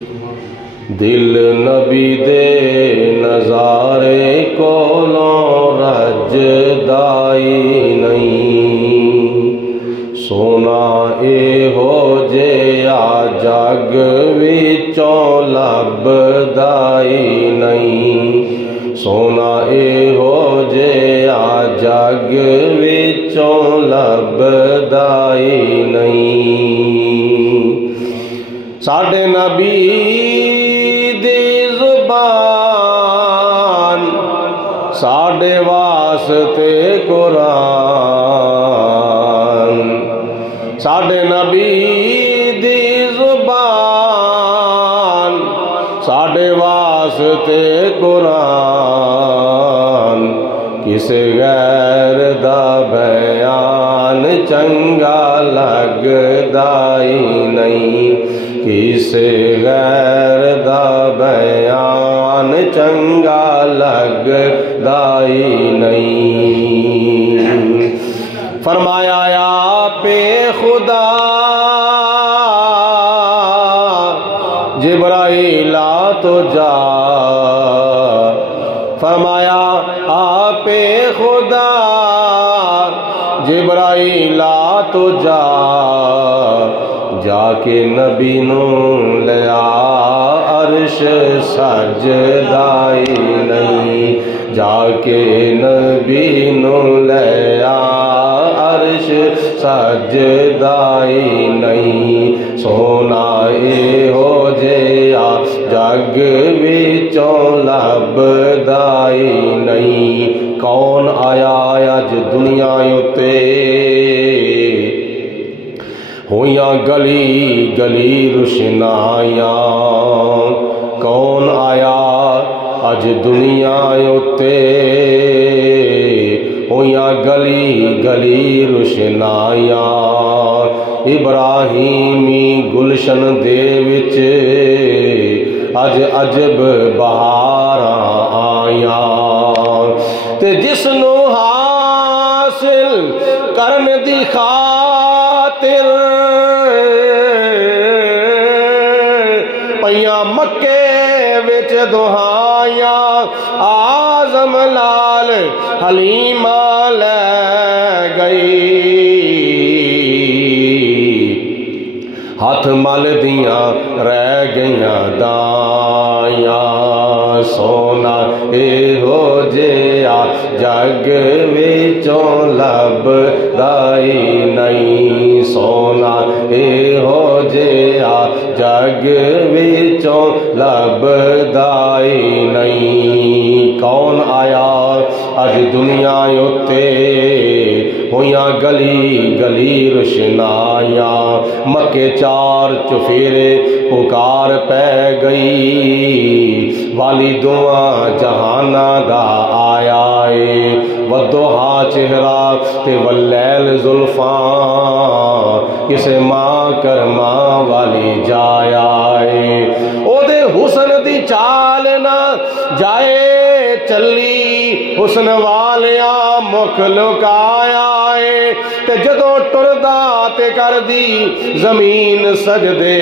دل نبی دے نظارے کولوں رج دائی نہیں، سونا اے ہو جیا جگ وچوں لب دائی نہیں، سونا اے ہو جیا جگ وچوں لب دائی نہیں۔ ساڈے نبی دی زبان ساڈے واسطے قرآن، ساڈے نبی دی زبان ساڈے واسطے قرآن، کسے غیر دا بیان چنگا لگدا ہی نہیں، کسے غیر دا بیان چنگا لگدا ہی نہیں۔ فرمایا یا پہ خدا جبرائیل تو جا، فرمایا آپ خدا جبرائیل تو جا، جا کے نبی نو لیا عرش سجدائی نہیں، جا کے نبی نو لیا عرش سجدائی نہیں، سونا اے ہو جیا جگ وچوں لب دائی نہیں۔ کون آیا اج دنیا اتے ہویاں گلی گلی روشنائیاں، کون آیا اج دنیا اتے ہویاں گلی گلی روشنائیاں، ابراہیمی گلشن دے وچ اج عجب بہاراں آیاں، تے جس نو حاصل کرن دی خاطر پیاں مکے وچ دہائیاں، آزم لال حلیمہ لے گئی ہاتھ مل دیاں رہ گئیاں دائیاں، سونا اے ہو جیا جگ وچوں لب دائی نہیں، سونا اے ہو جیا جگ وچوں لب دائی نہیں۔ کون آیا اج دنیا اتے ہویاں گلی گلی روشنائیاں، مکے چار چفیرے پکار پہ گئی، والی دعا جہانا دا آیا اے، ودوہا چہرہ تے واللیل زلفاں، کسے ماں کر ماں والی جایا اے، او دے حسن دی چال نہ جائے چلی، حسن والیاں مکھ لکایا اے، تے جدوں ٹردا تے کر دی زمین سجدے،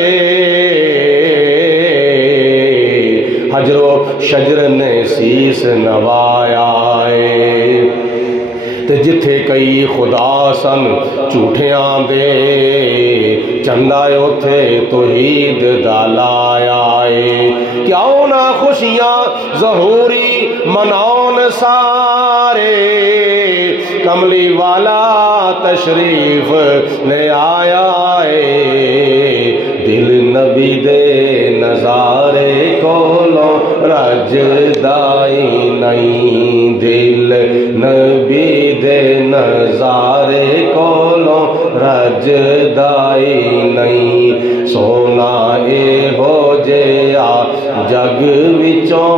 حجر و شجر نے سیس نوایا اے، تے جتھے کئی خدا سن جھوٹیاں دے، چندہ اوتھے توحید دا لایا اے، کیوں نہ خوشیاں ظہوری مناون سارے، کملی والا تشریف لے آیا اے، دل نبی دے نظارے کولوں رج دائی نہیں، دل نبی دے نظارے کولوں رج دائی نہیں، سونا اے ہو جیا جگ وچوں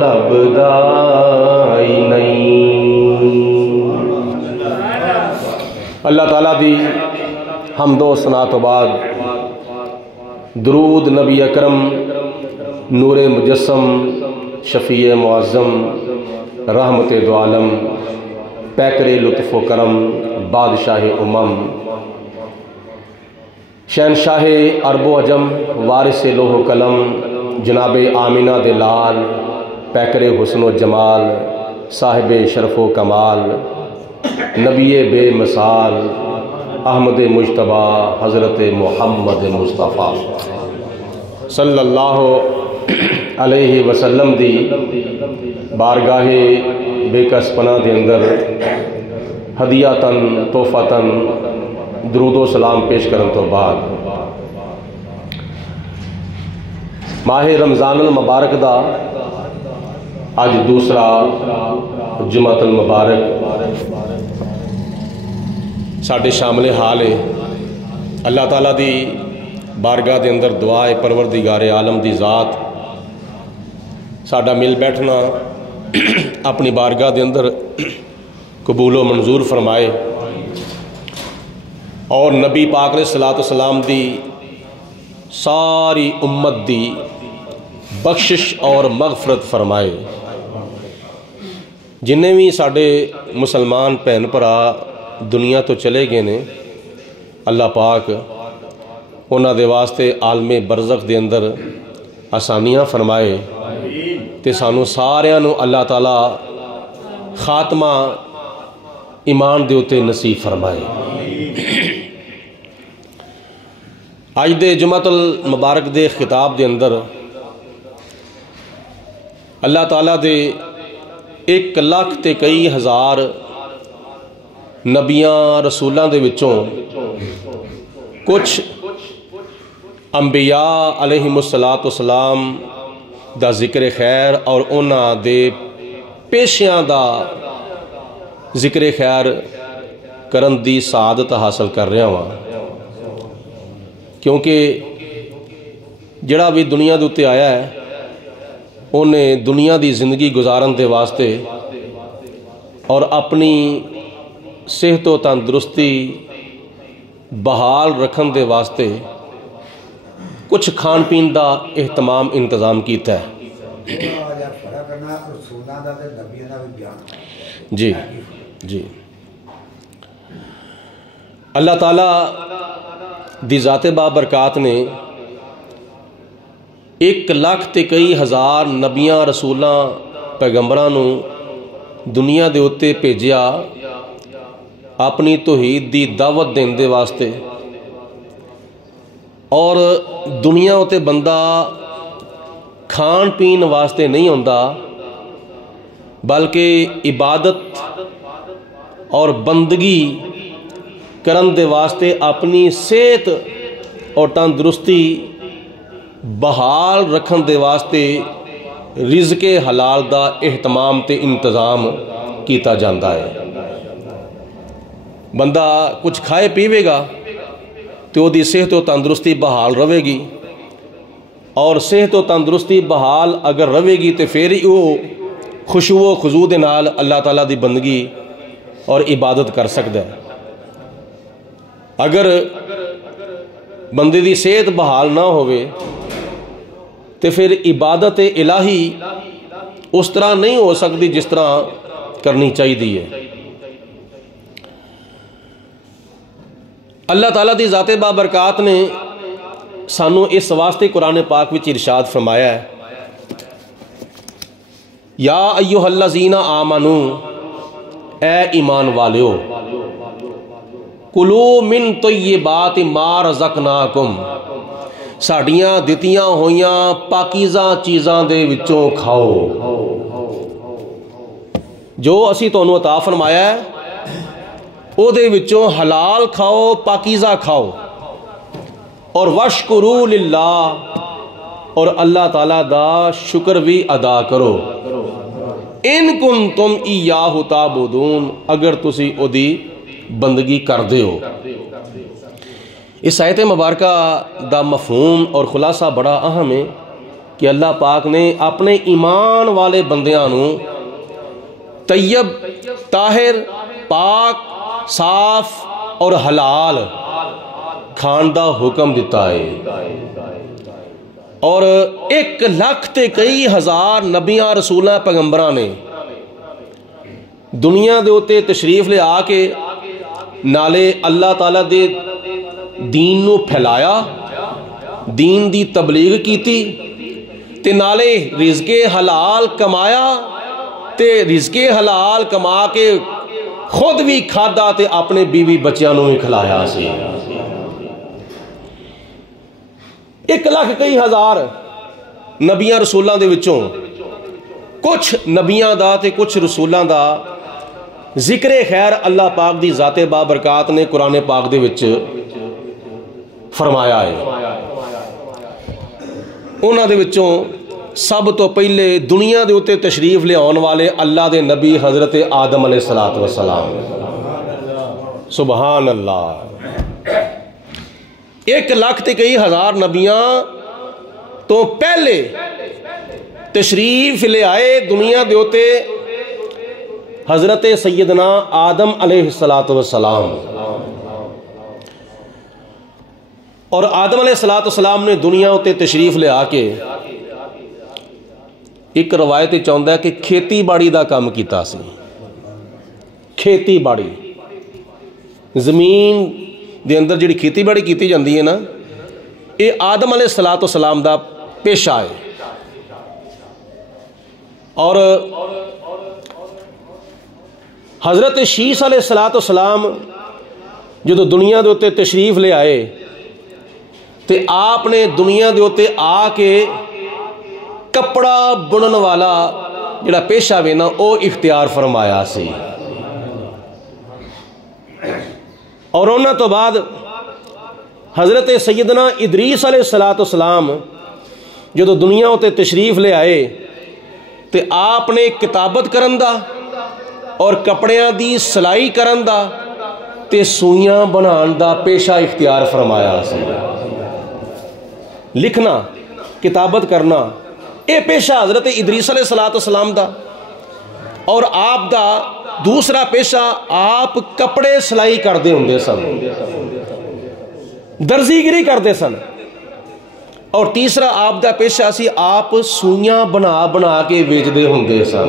لب دائی نہیں۔ اللہ تعالیٰ دی حمد و ثنا تو بعد درود نبی اکرم نور مجسم شفیع معظم رحمت دو عالم پیکر لطف و کرم بادشاہ امم شہنشاہ عرب و عجم وارث لوح و قلم جناب آمینہ دے لال پیکر حسن و جمال صاحب شرف و کمال نبی بے مثال احمد مجتبیٰ حضرت محمد مصطفیٰ صلی اللہ علیہ وسلم دی بارگاہ بے کس پناہ دے اندر ہدیاتن تحفتن درود و سلام پیش کرن تو بعد ماہ رمضان المبارک دا آج دوسرا جمعۃ المبارک ساڈے شامل حال ہے۔ اللہ تعالیٰ دی بارگاہ دے اندر دعا ہے پروردگار عالم دی ذات ساڈا مل بیٹھنا اپنی بارگاہ دے اندر قبول و منظور فرمائے اور نبی پاک علیہ الصلوۃ والسلام دی ساری امت دی بخشش اور مغفرت فرمائے۔ جنہیں بھی ساڈے مسلمان بھین بھرا دنیا تو چلے گئے نے اللہ پاک انہاں دے واسطے عالم برزخ دے اندر آسانیاں فرمائے تے سانو ساریاں نو اللہ تعالیٰ خاتمہ ایمان دے اتے نصیب فرمائے۔ آج دے جمعۃ المبارک دے خطاب دے اندر اللہ تعالیٰ دے 1,00,000 تے کئی ہزار نبیاں رسولاں دے وچوں کچھ انبیاء علیہم الصلاۃ والسلام دا ذکر خیر اور انہاں دے پیشیاں دا ذکر خیر کرن دی سعادت حاصل کر رہا ہوں، کیونکہ جڑا بھی دنیا دے اتے آیا ہے انہیں دنیا دی زندگی گزارن دے واسطے اور اپنی صحت و تندرستی بحال رکھن دے واسطے کچھ کھان پین دا اہتمام انتظام کیتا ہے۔ جی جی اللہ تعالیٰ دی ذات بابرکات نے 1,00,000 تے کئی ہزار نبیاں رسولاں پیغمبراں نو دنیا دے اتے بھیجیا اپنی توحید دی دعوت دین دے واسطے، اور دنیا اتے بندہ کھان پین واسطے نہیں ہوندا بلکہ عبادت اور بندگی کرن دے واسطے اپنی صحت اور تندرستی بحال رکھن دے واسطے رزق حلال دا اہتمام تے انتظام کیتا جاندا ہے۔ بندہ کچھ کھائے پیوے گا تو وہ دی صحت و تندرستی بحال رہے گی، اور صحت و تندرستی بحال اگر رہے گی تو پھر ہی وہ خشوع و خضوع دے نال اللہ تعالیٰ دی بندگی اور عبادت کر سکتا ہے۔ اگر بندے دی صحت بحال نہ ہوئے تو پھر عبادت الہی اس طرح نہیں ہو سکتی جس طرح کرنی چاہیے۔ اللہ تعالیٰ دی ذات بابرکات نے سانو اس واسطے قرآن پاک وچ ارشاد فرمایا ہے، یا ایھا الذین آمنو، اے ایمان والیو، کلو من طیبات ما رزقناکم، ساڈیاں دتیاں ہویاں پاکیزہ چیزاں دے وچوں کھاؤ، جو اسی تانوں عطا فرمایا ہے او دے وچوں حلال کھاؤ، پاکیزہ کھاؤ، اور واشکروا للہ، اور اللہ تعالیٰ دا شکر بھی ادا کرو، ان کنتم ایاہ تعبدون، اگر تسی او دی بندگی کر دے ہو۔ اس آیت مبارکہ دا مفہوم اور خلاصہ بڑا اہم ہے کہ اللہ پاک نے اپنے ایمان والے بندیاں نو طیب، طاہر، پاک، صاف اور حلال کھان دا حکم دیتا ہے، اور 1,00,000 تے کئی ہزار نبیاں رسولاں پیغمبراں نے دنیا دے اتے تشریف لے آ کے نالے اللہ تعالیٰ دے دین نو پھیلایا، دین دی تبلیغ کیتی تے نالے رزق حلال کمایا تے رزق حلال کما کے خود بھی کھادا تے اپنے بیوی بچیاں نو بھی کھلایا سی۔ 1,00,000 نبیاں رسولاں دے وچوں کچھ نبیاں دا تے کچھ رسولاں دا ذکر خیر اللہ پاک دی ذات بابرکات نے قرآن پاک دے وچ فرمایا ہے۔ انہاں دے وچوں سب تو پہلے دنیا دے اوتے تشریف لے آن والے اللہ دے نبی حضرت آدم علیہ السلام، سبحان اللہ۔ 1,00,000 نبیاں تو پہلے تشریف لے آئے دنیا دے اوتے حضرت سیدنا آدم علیہ السلام، اور آدم علیہ السلام نے دنیا ہوتے تشریف لے آ کے ایک روایت چاہتا ہے کہ کھیتی باڑی دا کام کیتا سی۔ کھیتی باڑی زمین دے اندر جڑی کھیتی باڑی کیتی جاندی ہے نا، یہ آدم علیہ السلام دا پیشہ ہے۔ اور حضرت شیس علیہ السلام جدو دنیا دے اوتے تشریف لے آئے تے آپ نے دنیا دے اوتے آ کے کپڑا بنن والا جڑا پیشہ وے نا او اختیار فرمایا سی۔ اور انہاں تو بعد حضرت سیدنا ادریس علیہ السلام جدو دنیا ہوتے تشریف لے آئے تے آپ نے کتابت کرن دا اور کپڑیاں دی سلائی کرن دا تے سوئیاں بنان دا پیشہ اختیار فرمایا سی۔ لکھنا، کتابت کرنا، اے پیشہ حضرت ادریس علیہ السلام دا۔ اور آپ دا دوسرا پیشہ آپ کپڑے سلائی کردے ہوندے سن، درزی گری کردے سن۔ اور تیسرا آپ دا پیشہ سی آپ سوئیاں بنا کے ویچدے ہوندے سن۔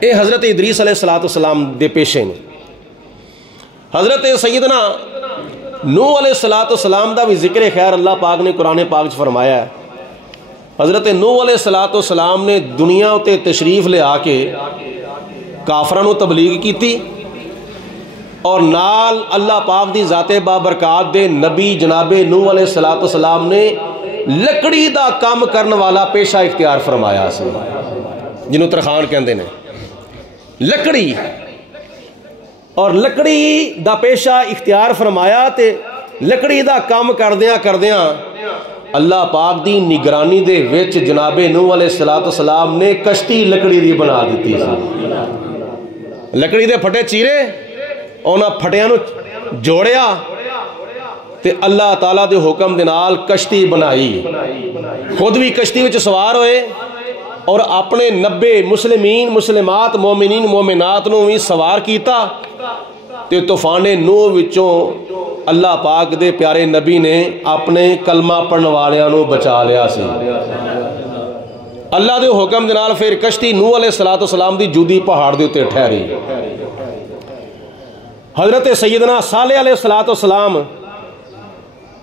اے حضرت ادریس علیہ السلام دے پیشے نے۔ حضرت سیدنا نوح علیہ السلام دا بھی ذکر خیر اللہ پاک نے قرآن پاک فرمایا ہے۔ حضرت نوح علیہ السلام نے دنیا تے تشریف لے آ کے کافراں نو تبلیغ کیتی، اور نال اللہ پاک دی ذات بابرکات دے نبی جناب نوح علیہ السلام نے لکڑی دا کام کرن والا پیشہ اختیار فرمایا سی، جنہوں ترخان کہندے نے لکڑی۔ اور لکڑی دا پیشہ اختیار فرمایا تے لکڑی دا کام کردیاں اللہ پاک دی نگرانی دے وچ جناب نوح علیہ السلام نے کشتی لکڑی دی بنا دیتی سی۔ لکڑی دے پھٹے چیرے، اونا پھٹیاں نو جوڑیا تے اللہ تعالیٰ دے حکم دے نال کشتی بنائی، خود بھی کشتی وچ سوار ہوئے اور اپنے 90 مسلمین مسلمات مومنین مومنات نو بھی سوار کیتا تے طوفان نوح وچوں اللہ پاک دے پیارے نبی نے اپنے کلمہ پڑھن والیاں نو بچا لیا سی۔ اللہ دے حکم دے نال پھر کشتی نوح علیہ السلام دی جودی پہاڑ دے اتے ٹھہری۔ حضرت سیدنا صالح علیہ السلام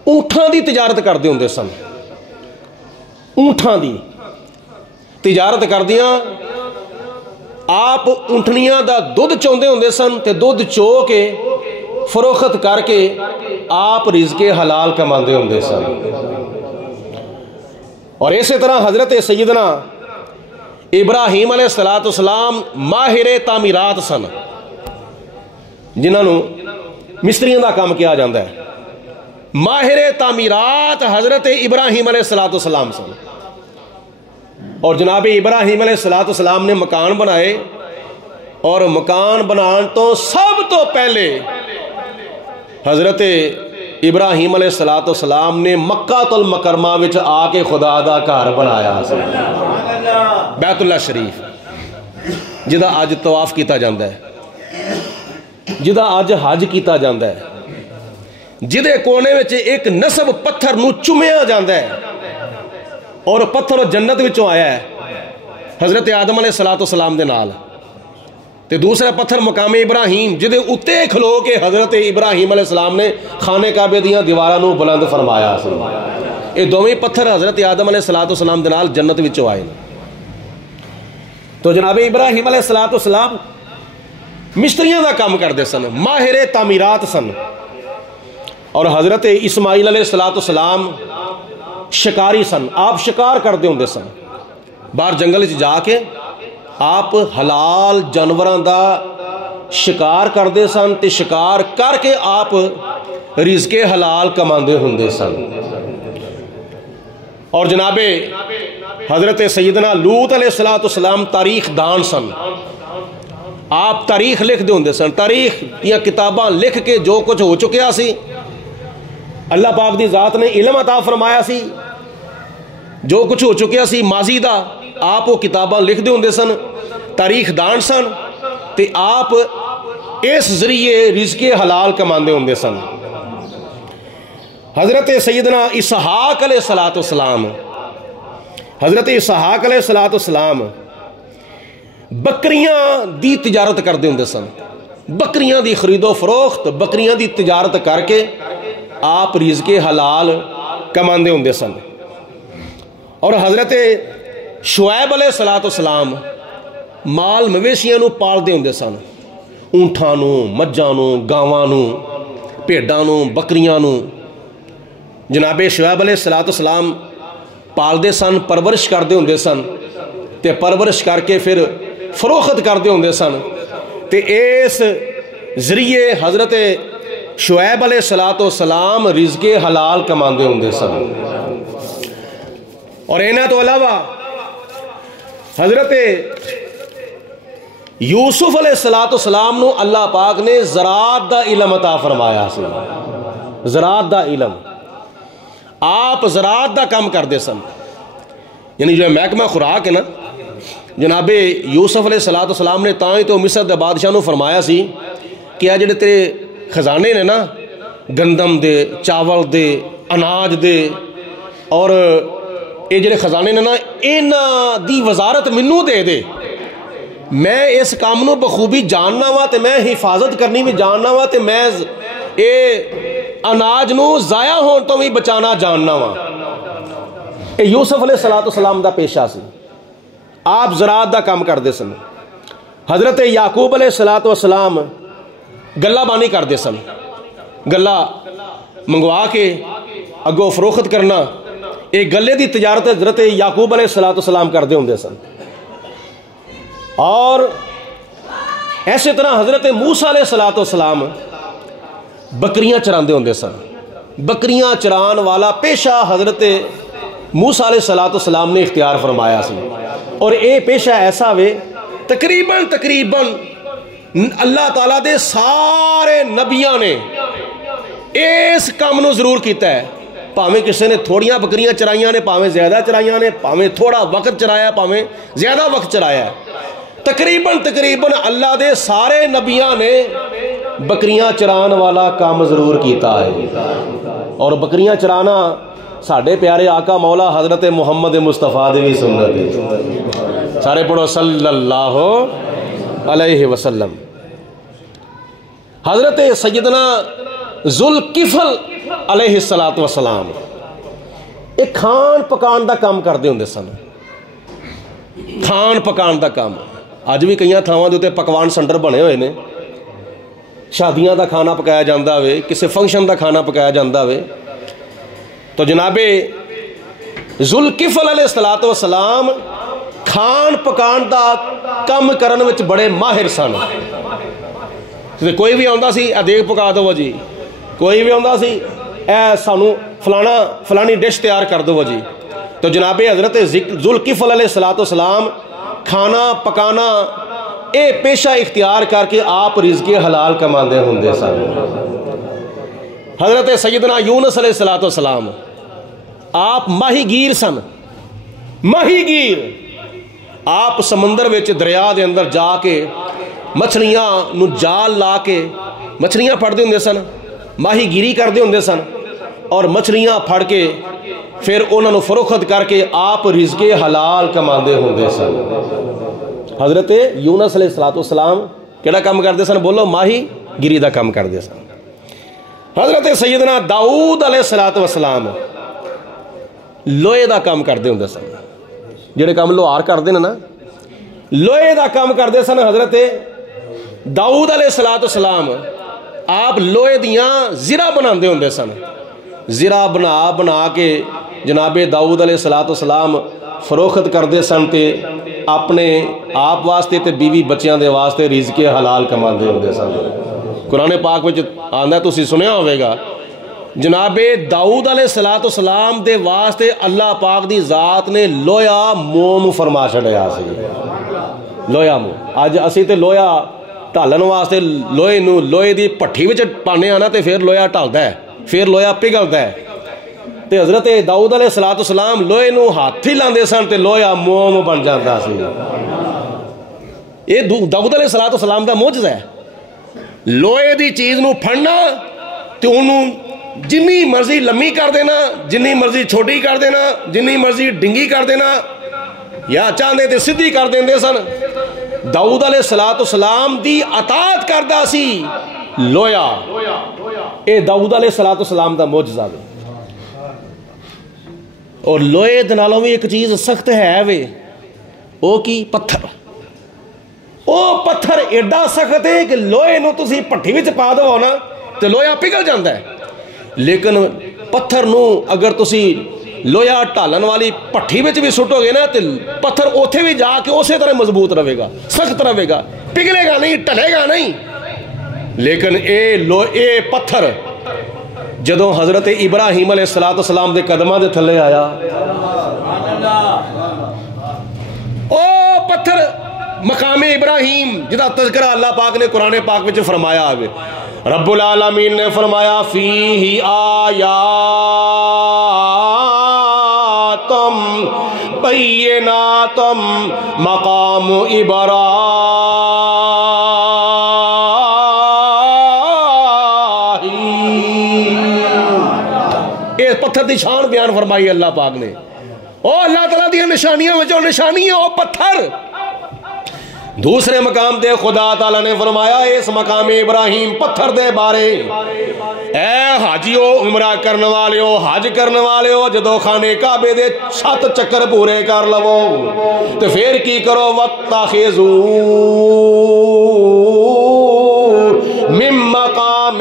اونٹھاں دی تجارت کردے ہوندے سن، اونٹھاں دی تجارت کردیاں آپ اونٹنیاں دا دودھ چوندے ہوندے سن تے دودھ چو کے فروخت کر کے آپ رزق حلال کماندے ہوندے سن۔ اور اسی طرح حضرت سیدنا ابراہیم علیہ السلام ماہر تعمیرات سن، جنہوں مستریوں دا کام کیا جاندہ ہے۔ ماہر تعمیرات حضرت ابراہیم علیہ السلام سن، اور جناب ابراہیم علیہ السلام نے مکان بنائے، اور مکان بنان تو سب تو پہلے حضرت ابراہیم علیہ السلام نے مکہ المکرمہ وچ آ کے خدا دا گھر بنایا سی، بیت اللہ شریف، جدا آج طواف کیتا جاندہ ہے، جدا آج حج کیتا جاندہ ہے، جدے کونے وچ ایک نسب پتھر نو چومیا جاندہ ہے، اور پتھر جنت وچوں آیا ہے حضرت آدم علیہ السلام دے نال، تے تے دوسرا پتھر مقام ابراہیم جدے اتے کھلو کے حضرت ابراہیم علیہ السلام نے خانے کعبے دیاں دیواراں نو بلند فرمایا سی. یہ دوویں پتھر حضرت آدم علیہ السلام دے نال جنت وچوں آئے. تو جناب ابراہیم علیہ السلام مستریاں دا کام کرتے سن, ماہر تعمیرات سن. اور حضرت اسماعیل علیہ السلام شکاری سن, آپ شکار کرتے ہوندے سن. باہر جنگل چ جا کے آپ حلال جانوراں دا شکار کرتے سن تے شکار کر کے آپ رزق حلال کماندے ہوندے سن. اور جناب حضرت سیدنا لوط علیہ السلام تاریخ دان سن. آپ تاریخ لکھ دے ہوندے سن, تاریخ یا کتاباں لکھ کے جو کچھ ہو چکیا سی اللہ پاک دی ذات نے علم عطا فرمایا سی, جو کچھ ہو چکیا سی ماضی دا آپ وہ کتاباں لکھ دے ہوندے سن, تاریخ دان سن تے آپ اس ذریعے رزق حلال کماندے ہوندے سن. حضرت سیدنا اسحاق علیہ السلام حضرت اسحاق علیہ السلام بکریاں دی تجارت کرتے ہوندے سن. بکریاں دی خرید و فروخت, بکریاں دی تجارت کر کے آپ رزق حلال کماندے ہوندے سن. اور حضرت شعیب علیہ السلام مال مویشیاں نو پالدے ہوندے سن, اونٹاں نو, مجھاں نو, گاواں نو, بھیڈاں نو, بکریاں نو. جناب شعیب علیہ السلام پالدے سن, پرورش کرتے ہوندے سن تے پرورش کر کے پھر فروخت کرتے ہوندے سن تے اس ذریعے حضرت شعیب علیہ السلام رزق حلال کماندے ہوندے سن. اور انہاں تو علاوہ حضرت یوسف علیہ السلام نو اللہ پاک نے زراعت دا علم عطا فرمایا سی. زراعت دا علم, آپ زراعت دا کام کرتے سن. یعنی جو محکمہ خوراک ہے نا, جناب یوسف علیہ السلام نے تاں ہی تو مصر دے بادشاہ نو فرمایا سی کہ آ جڑے تیرے خزانے نے نا, گندم دے, چاول دے, اناج دے, اور یہ جڑے خزانے نے نا انہاں دی وزارت منو دے دے. میں اس کام نو بخوبی جاننا وا تے میں حفاظت کرنی بھی جاننا وا تے میں اے اناج نو ضائع ہون تو بھی بچانا جاننا وا. اے یوسف علیہ السلام دا پیشہ سی, آپ زراعت دا کام کرتے سن. حضرت یعقوب علیہ السلام گلہ بانی کرتے سن, گلہ منگوا کے اگوں فروخت کرنا, ایک گلے دی تجارت حضرت یعقوب علیہ السلام کرتے ہوندے سن. اور ایسے طرح حضرت موسیٰ علیہ السلام بکریاں چراندے ہوندے سن. بکریاں چران والا پیشہ حضرت موسیٰ علیہ السلام نے اختیار فرمایا سی. اور اے پیشہ ایسا وے تقریباً اللہ تعالیٰ دے سارے نبیاں نے اس کام نو ضرور کیتا ہے. پاویں کسی نے تھوڑیاں بکریاں چرائیاں نے, پاویں زیادہ چرائیاں نے, پاویں تھوڑا وقت چرایا, پاویں زیادہ وقت چرایا ہے. تقریباً اللہ دے سارے نبیاں نے بکریاں چران والا کام ضرور کیتا ہے. اور بکریاں چرانا ساڑھے پیارے آقا مولا حضرت محمد مصطفیٰ دی سنت ہے. سارے پڑھو صلی اللہ علیہ وسلم. حضرت سیدنا ذوالکفل علیہ السلام ایک کھان پکان دا کام کرتے ہوندے سن. کھان پکان دا کام اج بھی کئی تھاواں دے تے پکوان سینٹر بنے ہوئے نے, شادیاں دا کھانا پکایا جاندا ہوئے, کسی فنکشن دا کھانا پکایا جاندا ہوئے. تو جناب ذوالکفل علیہ السلام کھان پکان دا کم کرن وچ بڑے ماہر سن. کوئی بھی آندا سی دیکھ پکا دو جی, کوئی بھی آندا سی اے سانو فلانی ڈش تیار کر دو جی. تو جناب حضرت ذوالکفل علیہ السلام کھانا پکانا اے پیشہ اختیار کر کے آپ رزق حلال کماندے ہوندے سن. حضرت سیدنا یونس علیہ السلام آپ ماہی گیر سن. ماہی گیر, آپ سمندر وچ دریا دے اندر جا کے مچھلیاں نو جال لا کے مچھلیاں پھڑ دے ہوندے سن, ماہی گیری کر دے ہوندے سن, اور مچھلیاں پھڑ کے پھر انہاں نو فروخت کر کے آپ رزق حلال کماندے ہوندے سن. حضرت یونس علیہ السلام ਕਿਹੜਾ ਕੰਮ ਕਰਦੇ ਸਨ? ਬੋਲੋ, ਮਾਹੀ ਗਿਰੀ ਦਾ ਕੰਮ ਕਰਦੇ ਸਨ। حضرت سیدنا داؤد علیہ الصلوۃ والسلام ਲੋਹੇ ਦਾ ਕੰਮ ਕਰਦੇ ਹੁੰਦੇ ਸਨ। ਜਿਹੜੇ ਕੰਮ ਲੋਹਾਰ ਕਰਦੇ ਨੇ ਨਾ, ਲੋਹੇ ਦਾ ਕੰਮ ਕਰਦੇ ਸਨ حضرت داؤد علیہ الصلوۃ والسلام। آپ ਲੋਹੇ ਦੀਆਂ زرہ ਬਣਾਉਂਦੇ ਹੁੰਦੇ ਸਨ। زرہ ਬਣਾ ਕੇ جناب داؤد علیہ الصلوۃ والسلام فروخت کرتے سن تے اپنے آپ واسطے تے بیوی بچیاں دے واسطے رزق حلال کماندے ہوندے سن۔ قرآن پاک وچ آندا تسی سنیا ہوئے گا، جناب داؤد علیہ الصلوۃ والسلام دے واسطے اللہ پاک دی ذات نے لویا موم فرما چھڑیا سی۔ لویا موم اج اسی تے لویا ٹالن واسطے لوہے دی پٹھی وچ پانے آنا تے پھر لویا ٹلدا ہے، پھر لویا پگھلدا ہے۔ تے حضرت داؤد علیہ الصلوۃ والسلام لوہے نو ہاتھ ہی لاندے سن تے لویا موم بن جاندا سی۔ یہ داؤد علیہ الصلوۃ والسلام دا معجزہ ہے۔ لوہے دی چیز نو پھڑنا تے اونوں جنی مرضی لمبی کر دینا، جنی مرضی چھوٹی کر دینا، جنی مرضی ڈنگی کر دینا، یا چاہندے تے سدھی کر دیندے سن۔ داؤد علیہ الصلوۃ والسلام دی اطاعت کردا سی لویا۔ اے داؤد علیہ الصلوۃ والسلام دا معجزہ ہے۔ اور لوہے دے نالوں بھی ایک چیز سخت ہے وے، او کی؟ پتھر۔ او پتھر ایڈا سخت ہے کہ لوہے نو تسی پٹھی وچ پا دو نا تے لویا پگھل جاندا ہے، لیکن پتھر نو اگر تسی لویا ٹالن والی پٹھی وچ بھی سٹو گے نا تے پتھر اوتھے بھی جا کے اسی طرح مضبوط رہے گا، سخت رہے گا، پگھلے گا نہیں، ٹلے گا نہیں۔ لیکن اے پتھر جدوں حضرت ابراہیم علیہ السلام دے قدماں دے تھلے آیا، او پتھر مقام ابراہیم جدا تذکرہ اللہ پاک نے قرآن پاک وچ فرمایا ہے، رب العالمین نے فرمایا فیہ آیاتم بیناتم مقام ابراہیم۔ پتھر دی شان بیان فرمائی اللہ پاک نے۔ او اللہ تعالیٰ دی نشانیاں میں جو نشانیاں او پتھر۔ دوسرے مقام دے خدا تعالیٰ نے فرمایا اس مقام ابراہیم پتھر دے بارے، اے حاجیو عمرہ کرنے والے ہو، حج کرنے والے ہو، جدو خانے کعبے دے 7 چکر پورے کر لو تو پھر کی کرو وَاتَّخِذُوا مِن مَقَامِ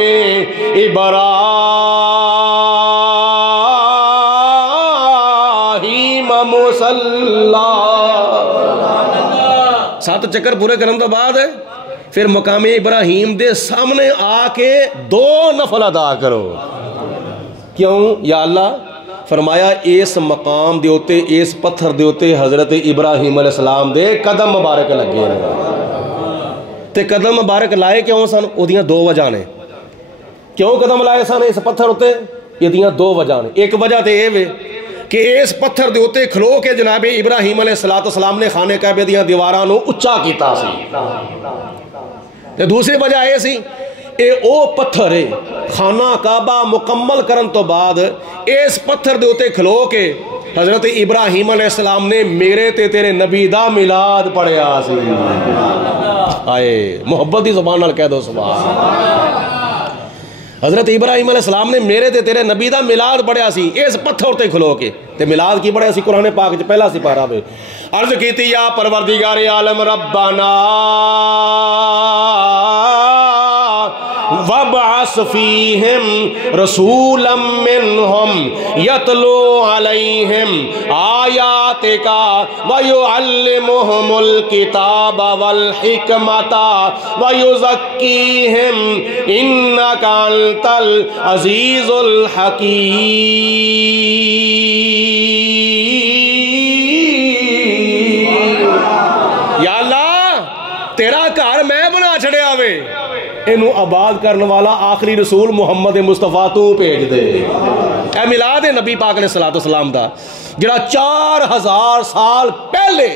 مصلی۔ 7 چکر پورے کرن تو بعد پھر مقام ابراہیم دے سامنے آ کے 2 نفل ادا کرو۔ کیوں یا اللہ؟ فرمایا اس مقام دے ہوتے، اس پتھر دے ہوتے حضرت ابراہیم علیہ السلام دے قدم مبارک لگے تے قدم مبارک لائے کیوں سن؟ او دیاں 2 وجہ نے۔ کیوں قدم لائے سن اس پتھر ہوتے؟ یہ دیاں 2 وجہ نے۔ ایک وجہ تے اے وے کہ اس پتھر دے ہوتے کھلو کے جناب ابراہیم علیہ السلام نے خانے کعبے دیاں دیواراں نو اچا کیتا سی۔ تے دوسری وجہ اے سی اے او پتھر ہے خانہ کعبہ مکمل کرن تو بعد اس پتھر دے ہوتے کھلو کے حضرت ابراہیم علیہ السلام نے میرے تے تیرے نبی دا میلاد پڑھیا سی۔ آئے محبت دی زبان نال کہہ دو سبحان۔ حضرت ابراہیم علیہ السلام نے میرے تے تیرے نبی دا میلاد پڑھیا سی اس پتھر تے کھلو کے۔ تے میلاد کی پڑھیا سی؟ قرآن پاک وچ پہلا سپارہ وے، عرض کیتی یا پروردگار عالم ربنا وابعث فیہم رسولا منہم یتلو علیہم آیاتک ویعلمہم الکتاب والحکمت ویزکیہم انک انت العزیز الحکیم۔ یا اللہ تیرا گھر میں بنا چھڑیا وے، انہوں آباد کرنے والا آخری رسول محمد مصطفیٰ تو بھیج دے۔ اے میلاد نبی پاک علیہ السلام دا جڑا 4000 سال پہلے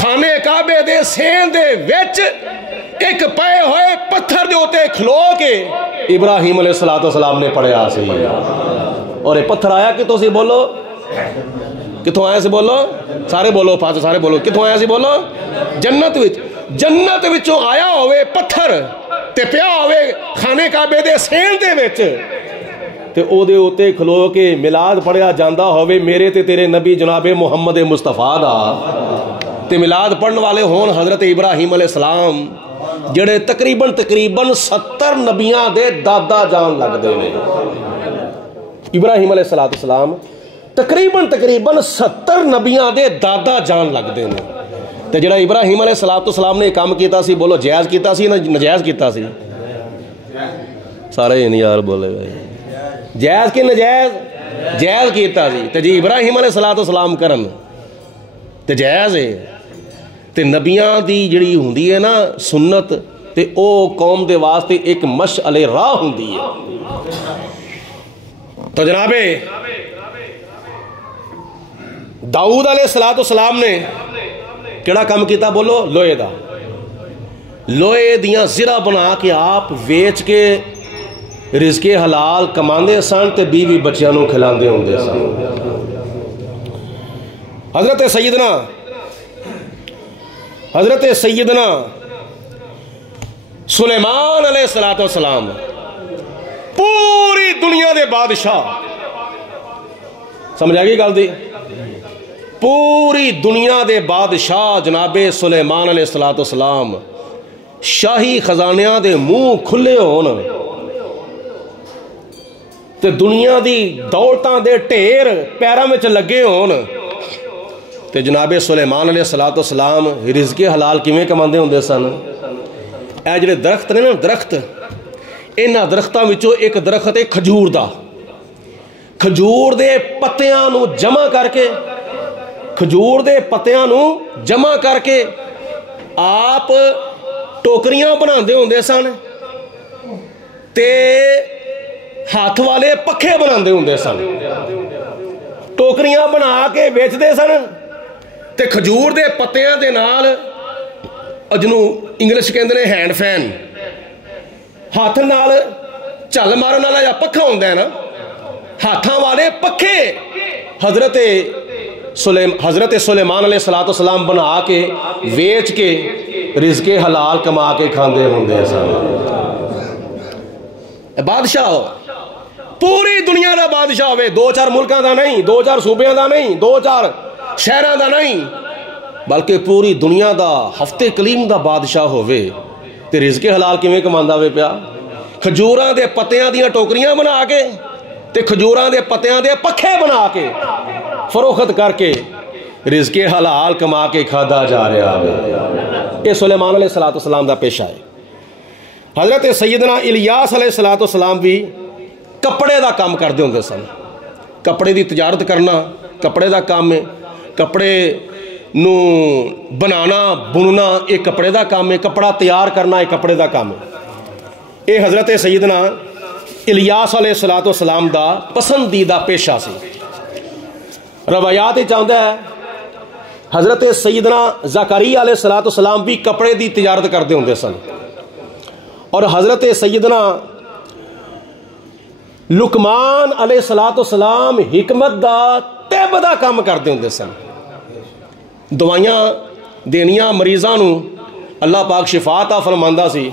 خانے کعبے دے سین دے وچ ایک پائے ہوئے پتھر دے ہوتے کھلو کے ابراہیم علیہ السلام نے پڑھیا سی۔ اور یہ پتھر آیا کتوں سے؟ بولو کتوں آیا سی؟ بولو سارے بولو، پاس سارے بولو کتوں آیا سی؟ بولو جنت وچ۔ जन्नत विचों आया होवे पत्थर ते पिया होवे खाने काबे दे सेन दे विच ते ओदे उत्ते खलो के मिलाद पढ़िया जांदा होवे मेरे ते तेरे नबी जनाबे मुहम्मद मुस्तफा दा ते मिलाद पढ़न वाले होन हज़रत इब्राहिम अलैहिस्सलाम जिहड़े तकरीबन 70 नबियां दे दादा जान लगदे ने। इब्राहिम अलैहिस्सलाम तकरीबन 70 नबियां दे दादा जान लगदे ने। ते जिहड़ा इब्राहिम अलैहिस्सलाम ने काम कीता सी, बोलो जायज़ कीता सी ना नजायज़ कीता सी? सारे नहीं यार बोले भाई, जायज़ कि नजायज़? जायज़ कीता सी। ते जी इब्राहिम अलैहिस्सलाम करन ते जायज़ है। ते नबियां दी जिहड़ी हुंदी है ना सुन्नत, ते ओ कौम दे वास्ते एक मशअले राह हुंदी है। तो जनाबे दाऊद अलैहिस्सलाम ने केड़ा काम किया बोलो? लोहे दा, लोहे दियां ज़िरा बना के आप वेच के रिज़्क़े हलाल कमांदे सन ते बीवी बच्चियां नूं खिलांदे हुंदे सन। हज़रत सैयदना सुलेमान अलैहिस्सलाम पूरी दुनिया दे बादशाह, समझ आ गई गल दी? पूरी दुनिया दे बादशाह जनाबे सुलेमान अलैहिस्सलाम शाही खजानियां दे मुंह खुले होन ते दुनिया दी दौलतां दे ढेर पैरां विच लगे होन ते जनाबे सुलेमान अलैहिस्सलाम रिज़्क़े हलाल किवें कमांदे हुंदे सन? ए जिहड़े दरख्त ने ना, दरख्त, इन्हां दरख्तां विचों एक दरख्त है खजूर दा। खजूर दे पत्तियां नूं जमा करके, खजूर दे पत्तियां नूं जमा करके आप टोकरियां बनांदे हुंदे सन ते हाथ वाले पखे बनांदे हुंदे सन। टोकरियां बना के बेचदे सन ते खजूर दे पत्तियां दे नाल जिन्हों इंग्लिश कहते हैं हैंड फैन, हाथ नाल झल मारन वाला या पखा होंदा है ना, हाथां वाले पखे हज़रत सुलेमान अलैहिस्सलाम बना के वेच के रिज़्क़े हलाल कमा के खांदे हुंदे सन। बादशाह पूरी दुनिया का बादशाह होवे, 2-4 मुल्कां दा नहीं, 2-4 सूबे दा नहीं, 2-4 शहरां दा नहीं, बल्कि पूरी दुनिया दा हफ्ते कलीम दा बादशाह होवे ते रिज़्क़े हलाल किवें कमांदा वे पिया? खजूरां दे पत्तियां दियां टोकरियां बना के ते खजूरां दे पत्तियां दे पखे बना के फरोख्त करके रिज़्क़े हलाल कमा के खादा जा रहा है। ये सुलेमान अलैहिस्सलाम दा पेशा है। हज़रत सैयदना इलियास अलैहिस्सलाम भी कपड़े का काम करते होंगे सन। कपड़े की तजारत करना कपड़े का काम है, कपड़े नू बनाना बुनना एक कपड़े का काम है, कपड़ा तैयार करना एक कपड़े का काम है। ये हज़रत सैयदना इलियास अलैहिस्सलाम दा पसंदीदा पेशा सी। रवायात चाहता है हज़रत सैयदना ज़करिया अलैहिस्सलाम भी कपड़े की तजारत करते होंगे सन और हज़रत सैयदना लुकमान अलैहिस्सलाम हिकमत दा तिब दा काम करते होंगे सन। दवाइयां देनियां मरीज़ां नूं अल्लाह पाक शिफाता फरमांदा सी।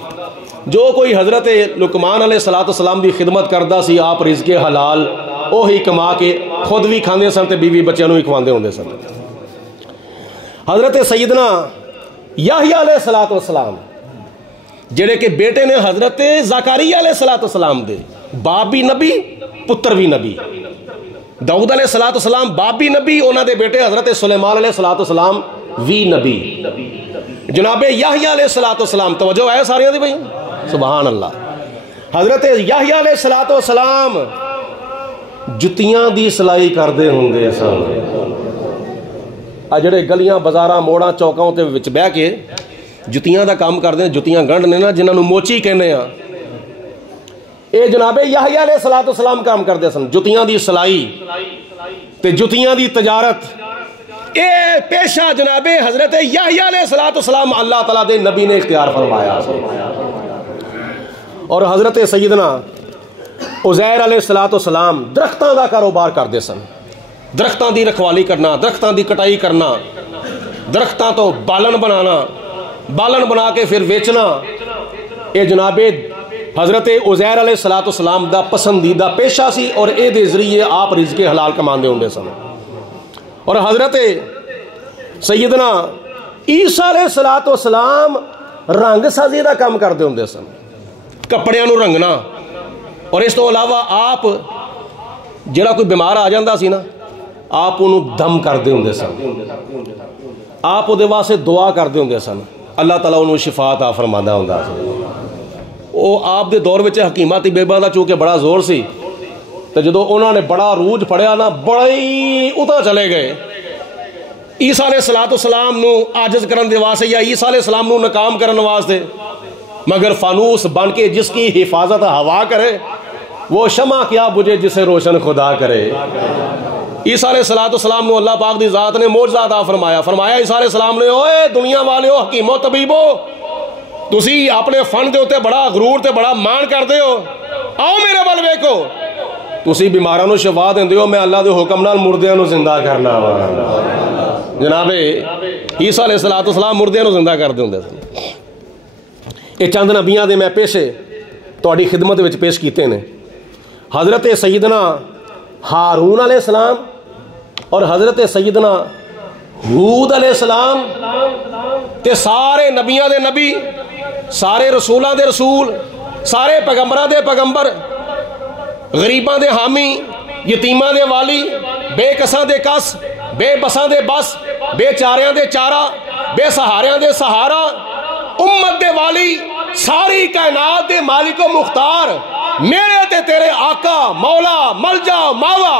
जो कोई हज़रत लुकमान अलैहिस्सलाम की खिदमत करता सी आप रिज़्क़े हलाल वही कमा के खुद भी खाते सन ते बीवी बच्चों भी खवाते होंगे सन। हज़रत सैयदना याहया अलैहिस्सलाम जेड़े के बेटे ने हज़रत ज़करिया अलैहिस्सलाम दे, बाप भी नबी पुत्र भी नबी। दाऊद अलैहिस्सलाम बाप भी नबी, उन्होंने दे बेटे हज़रत सुलेमान अलैहिस्सलाम भी नबी। जनाबे याहया अलैहिस्सलाम तवज्जो है सारियां दी भाई, सुभान अल्लाह। हज़रत याहया अलैहिस्सलाम जुतियां दी सिलाई करते होंगे सन। आ जिहड़े गलियां बाजारां मोड़ां चौकों ते विच बह के जुतियां दा काम करते हैं, जुतियां गंढ ने ना जिन्होंने मोची कहने आ, ये जनाबे याहया अलैहिस्सलाम काम करते सन। जुतियां दी सिलाई ते जुतियां दी तजारत ये पेशा जनाबे हज़रत याहया अलैहिस्सलाम अल्लाह ताला दे नबी ने इख्तियार फरमाया। और हज़रत सैयदना उज़ैर अलैहिस्सलाम दरख्तां दा कारोबार करते सन। दरख्तां दी रखवाली करना, दरख्तां दी कटाई करना, दरख्तां तो बालन बनाना, بالن بنا کے پھر ویچنا، یہ جناب حضرت عزیر علیہ السلام دا پسندیدہ پیشہ سی، اور اے دے ذریعے آپ رزق حلال کماندے ہوندے سن۔ اور حضرت سیدنا عیسیٰ علیہ السلام رنگ سازی دا کام کرتے ہوندے سن، کپڑیاں نو رنگنا، اور اس تو علاوہ آپ جڑا کوئی بیمار آ جاندہ سی نا، آپ انہوں دم کردے ہوندے سن، آپ وہ واسطے دعا کردے ہوندے سن، اللہ تعالیٰ انہوں شفا عطا فرماندا ہوندا سی۔ وہ آپ دے دور وچ حکیمہ طبیباں دا چونکہ بڑا زور سی، تو جدو انہوں نے بڑا عروج پڑھیا نا، بڑی اتنا چلے گئے عیسیٰ علیہ السلام نو عاجز کرن دے واسطے، یا عیسیٰ علیہ السلام نو ناکام کرن واسطے، مگر فانوس بن کے جس کی حفاظت ہوا کرے وہ شمع کیا بجھے جسے روشن خدا کرے۔ عیسیٰ علیہ السلام نو اللہ پاک دی ذات نے معجزہ عطا فرمایا عیسیٰ علیہ السلام نے، اوے دنیا والیو حکیمو طبیبو، تسی اپنے فن دے ہوتے بڑا غرور تے بڑا مان کر دے ہو، آؤ میرے بل ویکھو، تسی بیماراں نو شفا دیندے ہو، میں اللہ دے حکم نال مردیاں نو زندہ کرنا وا۔ جناب عیسیٰ علیہ السلام مردیاں نو زندہ کر دے ہوندے سن۔ یہ چند نبیاں دے میں پیشے تہاڈی خدمت وچ پیش کیتے نے۔ حضرت سیدنا ہارون علیہ السلام اور حضرت سیدنا ہود علیہ السلام تے سارے نبیاں دے نبی، سارے رسولاں دے رسول، سارے پیغمبراں دے پیغمبر، غریباں دے حامی، یتیماں دے والی، بے کساں دے کس، بے بساں دے بس، بے چاریاں دے چارہ، بے سہاریاں دے سہارا، امت دے والی، ساری کائنات دے مالک و مختار، میرے تے تیرے آقا مولا ملجا ماوا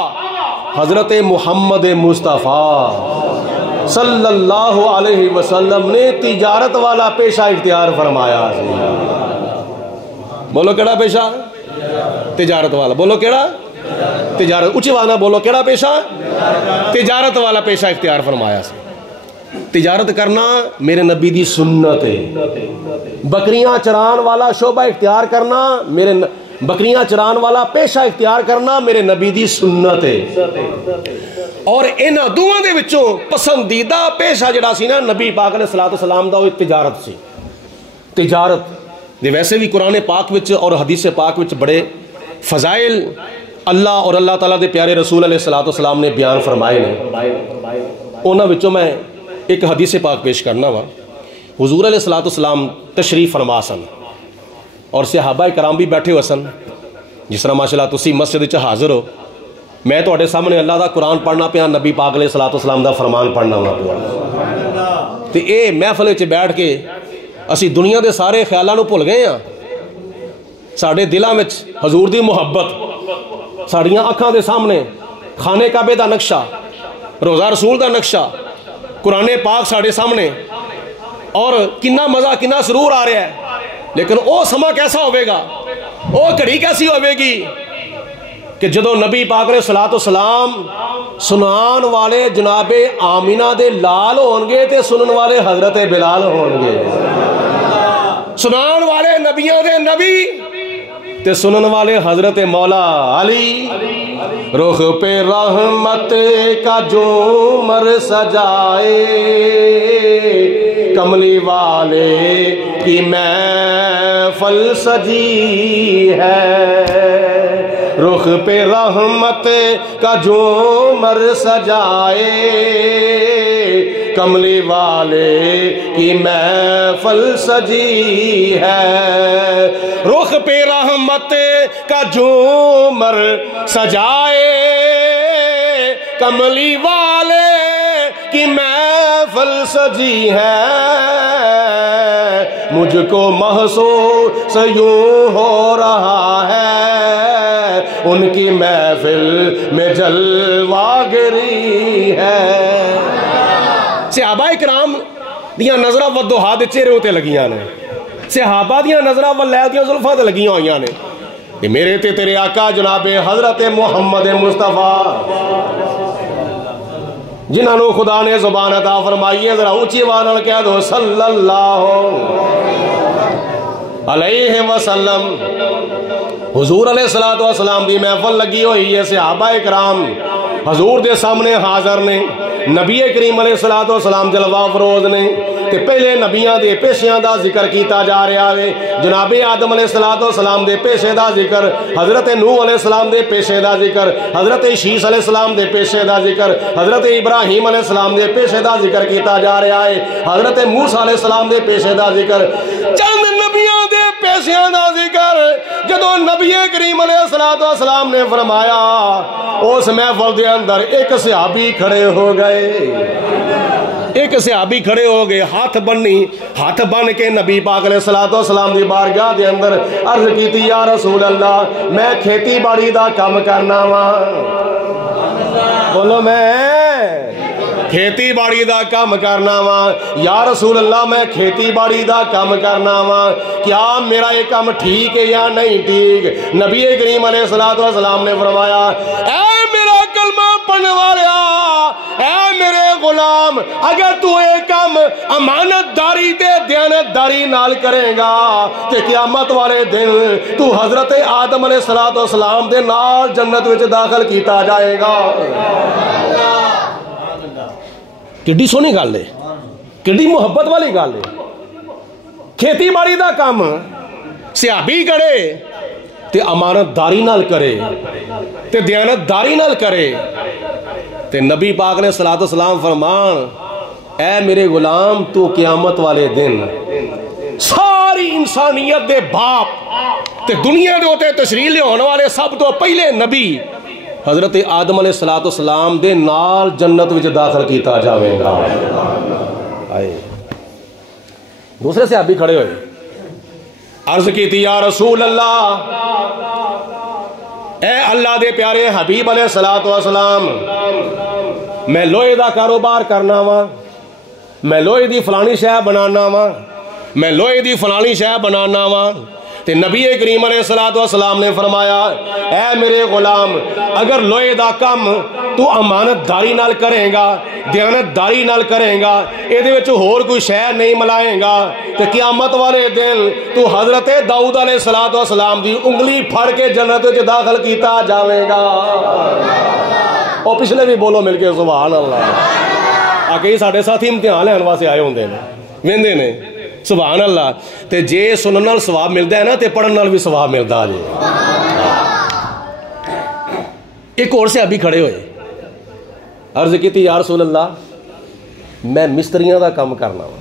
حضرت محمد مصطفیٰ صلی اللہ علیہ وسلم نے تجارت والا پیشہ اختیار فرمایا۔ بولو کیڑا پیشہ؟ تجارت والا۔ بولو کیڑا؟ تجارت۔ اچھی وانا بولو کیڑا پیشہ؟ تجارت والا پیشہ اختیار فرمایا سی۔ تجارت کرنا میرے نبی دی سنت ہے۔ بکریاں چران والا شعبہ اختیار کرنا، بکریاں چران والا پیشہ اختیار کرنا میرے نبی دی سنت ہے۔ اور انہاں دوواں دے وچوں پسندیدہ پیشہ جڑا سی نا نبی پاک علیہ السلام دا، وہ تجارت سی۔ تجارت دے ویسے بھی قرآن پاک وچ اور حدیث پاک وچ بڑے فضائل اللہ اور اللہ تعالیٰ دے پیارے رسول علیہ السلام نے بیان فرمائے نے۔ انہاں وچوں میں ایک حدیث پاک پیش کرنا وا۔ حضور علیہ السلام تشریف فرما سن اور صحابہ کرام بھی بیٹھے ہوئے سن، جس طرح ماشاءاللہ تسی مسجد وچ حاضر ہو، میں تواڈے سامنے اللہ دا قرآن پڑھنا پیا، نبی پاک علیہ السلام دا فرمان پڑھنا ہونا پیا، تے اے محفل وچ بیٹھ کے اسی دنیا دے سارے خیالاں نو بھول گئے ہاں۔ ساڈے دلاں وچ حضور دی محبت، ساڈیاں اکھاں دے سامنے خانہ کعبے دا نقشہ، روضہ رسول دا نقشہ، قرآن پاک ساڑھے سامنے، اور کنا مزہ کنا سرور آ رہا ہے، لیکن او سما کیسا ہوئے گا، او کڑی کیسی ہوئے گی کہ جدو نبی پاک علیہ السلام سنان والے جناب آمینہ دے لال ہونگے تے سنن والے حضرت بلال ہونگے، سنان والے نبیوں دے نبی تے سنن والے حضرت مولا علی۔ رخ پہ رحمت کا جومر سجائے، کملی والے کی محفل سجی ہے، رخ پہ رحمت کا جومر سجائے، کملی والے کی محفل سجی ہے، رخ پہ رحمت کا جومر سجائے، کملی والے کی محفل سجی ہے، مجھ کو محسوس یوں ہو رہا ہے، ان کی محفل میں جلوہ گری ہے۔ صحابہ اکرام دیاں نظرہ والدہا دے چہرے ہوتے لگیاں نے، صحابہ دیاں نظرہ واللیل دیاں زلفہ دے لگیاں ہوئیاں نے، کہ میرے تے تیرے آقا جناب حضرت محمد مصطفیٰ جنہاں نو خدا نے زبان عطا فرمائی ہے، ذرا اونچی آواز نال کہہ دو صلی اللہ علیہ وسلم۔ حضور علیہ السلام دی محفل لگی ہوئی ہے، صحابہ اکرام حضور دے سامنے حاضر نے، نبی کریم علیہ الصلوۃ والسلام جلوہ فروز نے تے پہلے نبیاں دے پیشیاں دا ذکر کیتا جا رہا ہے. جناب آدم علیہ الصلوۃ والسلام دے پیشے دا ذکر, حضرت نوح علیہ السلام دے پیشے دا ذکر, حضرت شیس علیہ السلام دے پیشے دا ذکر, حضرت ابراہیم علیہ السلام دے پیشے دا ذکر کیتا جا رہا ہے, حضرت موسیٰ علیہ السلام دے پیشے دا ذکر, چند نبیاں دے پیشیاں دا ذکر. جدو نبی کریم علیہ الصلوۃ والسلام نے فرمایا اس محفل دے اندر ایک صحابی کھڑے ہو گئے, ایک صحابی کھڑے ہو گئے, ہاتھ بن کے نبی پاک علیہ الصلوۃ والسلام دی بارگاہ دے اندر عرض کیتی یا رسول اللہ میں کھیتی باڑی دا کام کرنا وا. بولو میں کھیتی باڑی دا کام کرنا وا. یا رسول اللہ میں کھیتی باڑی دا کام کرنا وا, کیا میرا یہ کام ٹھیک ہے یا نہیں ٹھیک؟ نبی کریم علیہ الصلوۃ والسلام نے فرمایا اے میرا کلمہ پڑھنے والا, اے میرے غلام, اگر تو ایک کام امانت داری تے دیانت داری نال کرے گا تے قیامت والے دن تو حضرت آدم علیہ الصلوۃ والسلام دے نال جنت وچ داخل کیتا جائے گا. کڈی سونی گل ہے, کڈی محبت والی گل ہے. کھیتی باڑی دا کام صحابی کرے تے امانت داری نال کرے تے دیانت داری نال کرے تے نبی پاک نے صلوات و سلام فرمان اے میرے غلام تو قیامت والے دن ساری انسانیت دے باپ تے دنیا دے ہوتے تشریح لے ہونے والے سب تو پہلے نبی حضرت آدم علیہ السلام دے نال جنت وچ داخل کیتا جاوے گا. آئے دوسرے صحابی کھڑے ہوئے, عرض کیتی یا رسول اللہ اے اللہ دے پیارے حبیب علیہ السلام میں لوہے دا کاروبار کرنا وا, میں لوہے دی فلانی شے بنانا وا, میں لوہے دی فلانی شے بنانا وا. تے نبی کریم علیہ السلام نے فرمایا اے میرے غلام اگر لوہے دا کام تو امانت داری نال کریں گا, دیانت داری نال کریں گا, اے دے وچ ہور کوئی شے نہیں ملائیں گا تے قیامت والے دن تو حضرت داؤد علیہ السلام دی انگلی پھڑ کے جنت وچ داخل کیتا جاوے گا. اور پچھلے بھی بولو مل کے سبحان اللہ. کئی ساڈے ساتھی امتحان لین واسطے آئے ہوندے نے, ویندے نے سبحان اللہ. تے جے سنن نال ثواب ملدا ہے نا تے پڑھن نال بھی ثواب ملدا جے. ایک اور صحابی کھڑے ہوئے, عرض کیتی یا رسول اللہ میں مستریاں دا کام کرنا وا.